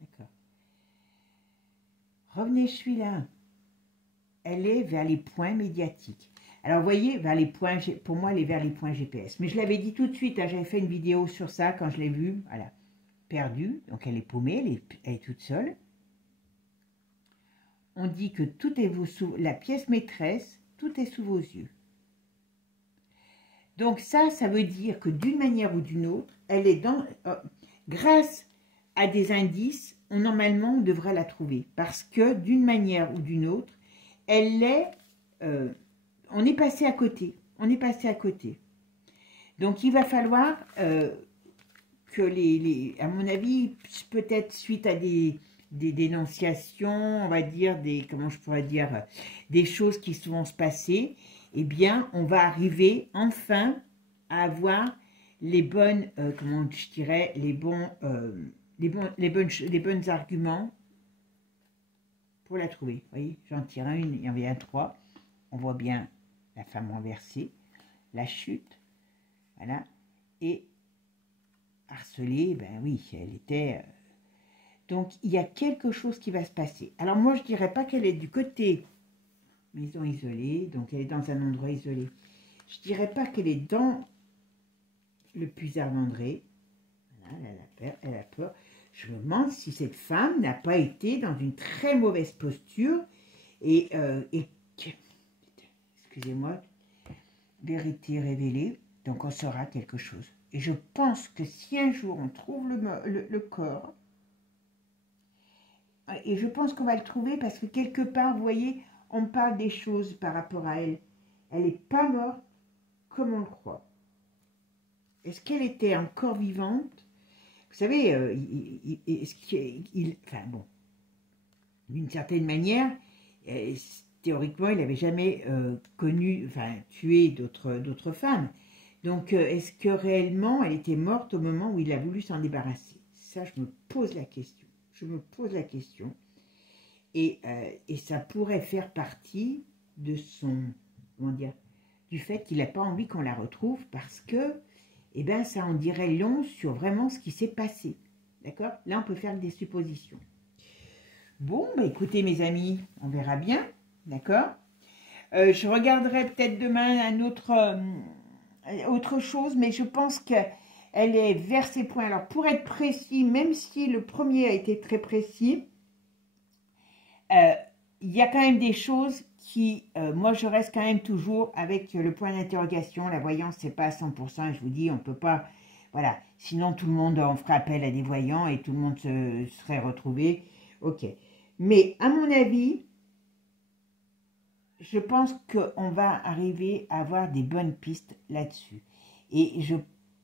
D'accord. Revenez, je suis là. Elle est vers les points médiatiques. Alors, vous voyez, vers les points, pour moi, elle est vers les points GPS. Mais je l'avais dit tout de suite, hein, j'avais fait une vidéo sur ça quand je l'ai vue. Voilà. Perdue, donc elle est paumée, elle est toute seule. On dit que tout est la pièce maîtresse, tout est sous vos yeux. Donc ça veut dire que d'une manière ou d'une autre, elle est dans... grâce à des indices, normalement, on devrait la trouver. Parce que d'une manière ou d'une autre, elle est... on est passé à côté. On est passé à côté. Donc il va falloir que à mon avis, peut-être suite à des dénonciations, on va dire, comment je pourrais dire, des choses qui vont se passer, eh bien, on va arriver enfin à avoir les bonnes, comment je dirais, les bons arguments pour la trouver. Vous voyez, j'en tire un, il y en avait un 3. On voit bien la femme renversée, la chute, voilà, et harcelée, ben oui, elle était... Donc, il y a quelque chose qui va se passer. Alors, moi, je ne dirais pas qu'elle est du côté maison isolée, donc elle est dans un endroit isolé. Je ne dirais pas qu'elle est dans le puisard d'André. Voilà, elle a peur. Je me demande si cette femme n'a pas été dans une très mauvaise posture et excusez-moi, vérité révélée, donc on saura quelque chose. Et je pense que si un jour on trouve le corps, et je pense qu'on va le trouver parce que quelque part, vous voyez, on parle des choses par rapport à elle. Elle n'est pas morte comme on le croit. Est-ce qu'elle était encore vivante? Vous savez, enfin bon, d'une certaine manière, théoriquement, il n'avait jamais connu, enfin, tué d'autres femmes. Donc, est-ce que réellement, elle était morte au moment où il a voulu s'en débarrasser? Ça, je me pose la question. Je me pose la question. Et ça pourrait faire partie de son, comment dire, du fait qu'il n'a pas envie qu'on la retrouve parce que, eh bien, ça en dirait long sur vraiment ce qui s'est passé. D'accord? Là, on peut faire des suppositions. Bon, bah écoutez, mes amis, on verra bien. D'accord? Je regarderai peut-être demain autre chose, mais je pense qu'elle est vers ces points. Alors, pour être précis, même si le premier a été très précis, il y a quand même des choses qui, moi, je reste quand même toujours avec le point d'interrogation. La voyance, c'est pas à 100%, et je vous dis, on peut pas, voilà, sinon tout le monde, on ferait appel à des voyants et tout le monde serait retrouvé. Ok. Mais, à mon avis, je pense qu'on va arriver à avoir des bonnes pistes là-dessus. Et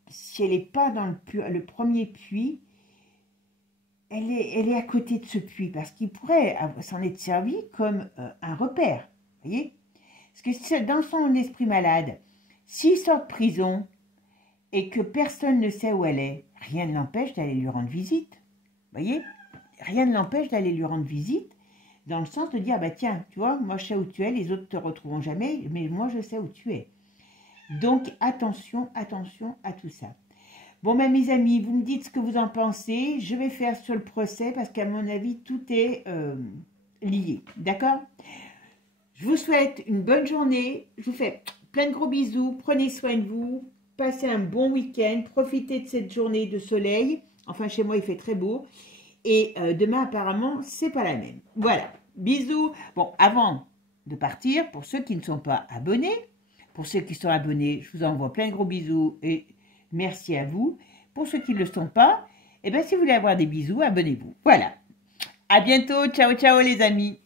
si elle n'est pas dans le premier puits, elle est à côté de ce puits, parce qu'il pourrait s'en être servi comme un repère, vous voyez? Parce que dans son esprit malade, s'il sort de prison et que personne ne sait où elle est, rien ne l'empêche d'aller lui rendre visite. Vous voyez? Rien ne l'empêche d'aller lui rendre visite, dans le sens de dire, bah tiens, tu vois, moi je sais où tu es, les autres ne te retrouveront jamais, mais moi je sais où tu es. Donc attention, attention à tout ça. Bon, ben, mes amis, vous me dites ce que vous en pensez. Je vais faire sur le procès parce qu'à mon avis, tout est lié. D'accord? Je vous souhaite une bonne journée. Je vous fais plein de gros bisous. Prenez soin de vous. Passez un bon week-end. Profitez de cette journée de soleil. Enfin, chez moi, il fait très beau. Et demain, apparemment, c'est pas la même. Voilà. Bisous. Bon, avant de partir, pour ceux qui ne sont pas abonnés, pour ceux qui sont abonnés, je vous envoie plein de gros bisous et merci à vous. Pour ceux qui ne le sont pas, eh bien, si vous voulez avoir des bisous, abonnez-vous. Voilà. À bientôt. Ciao, ciao les amis.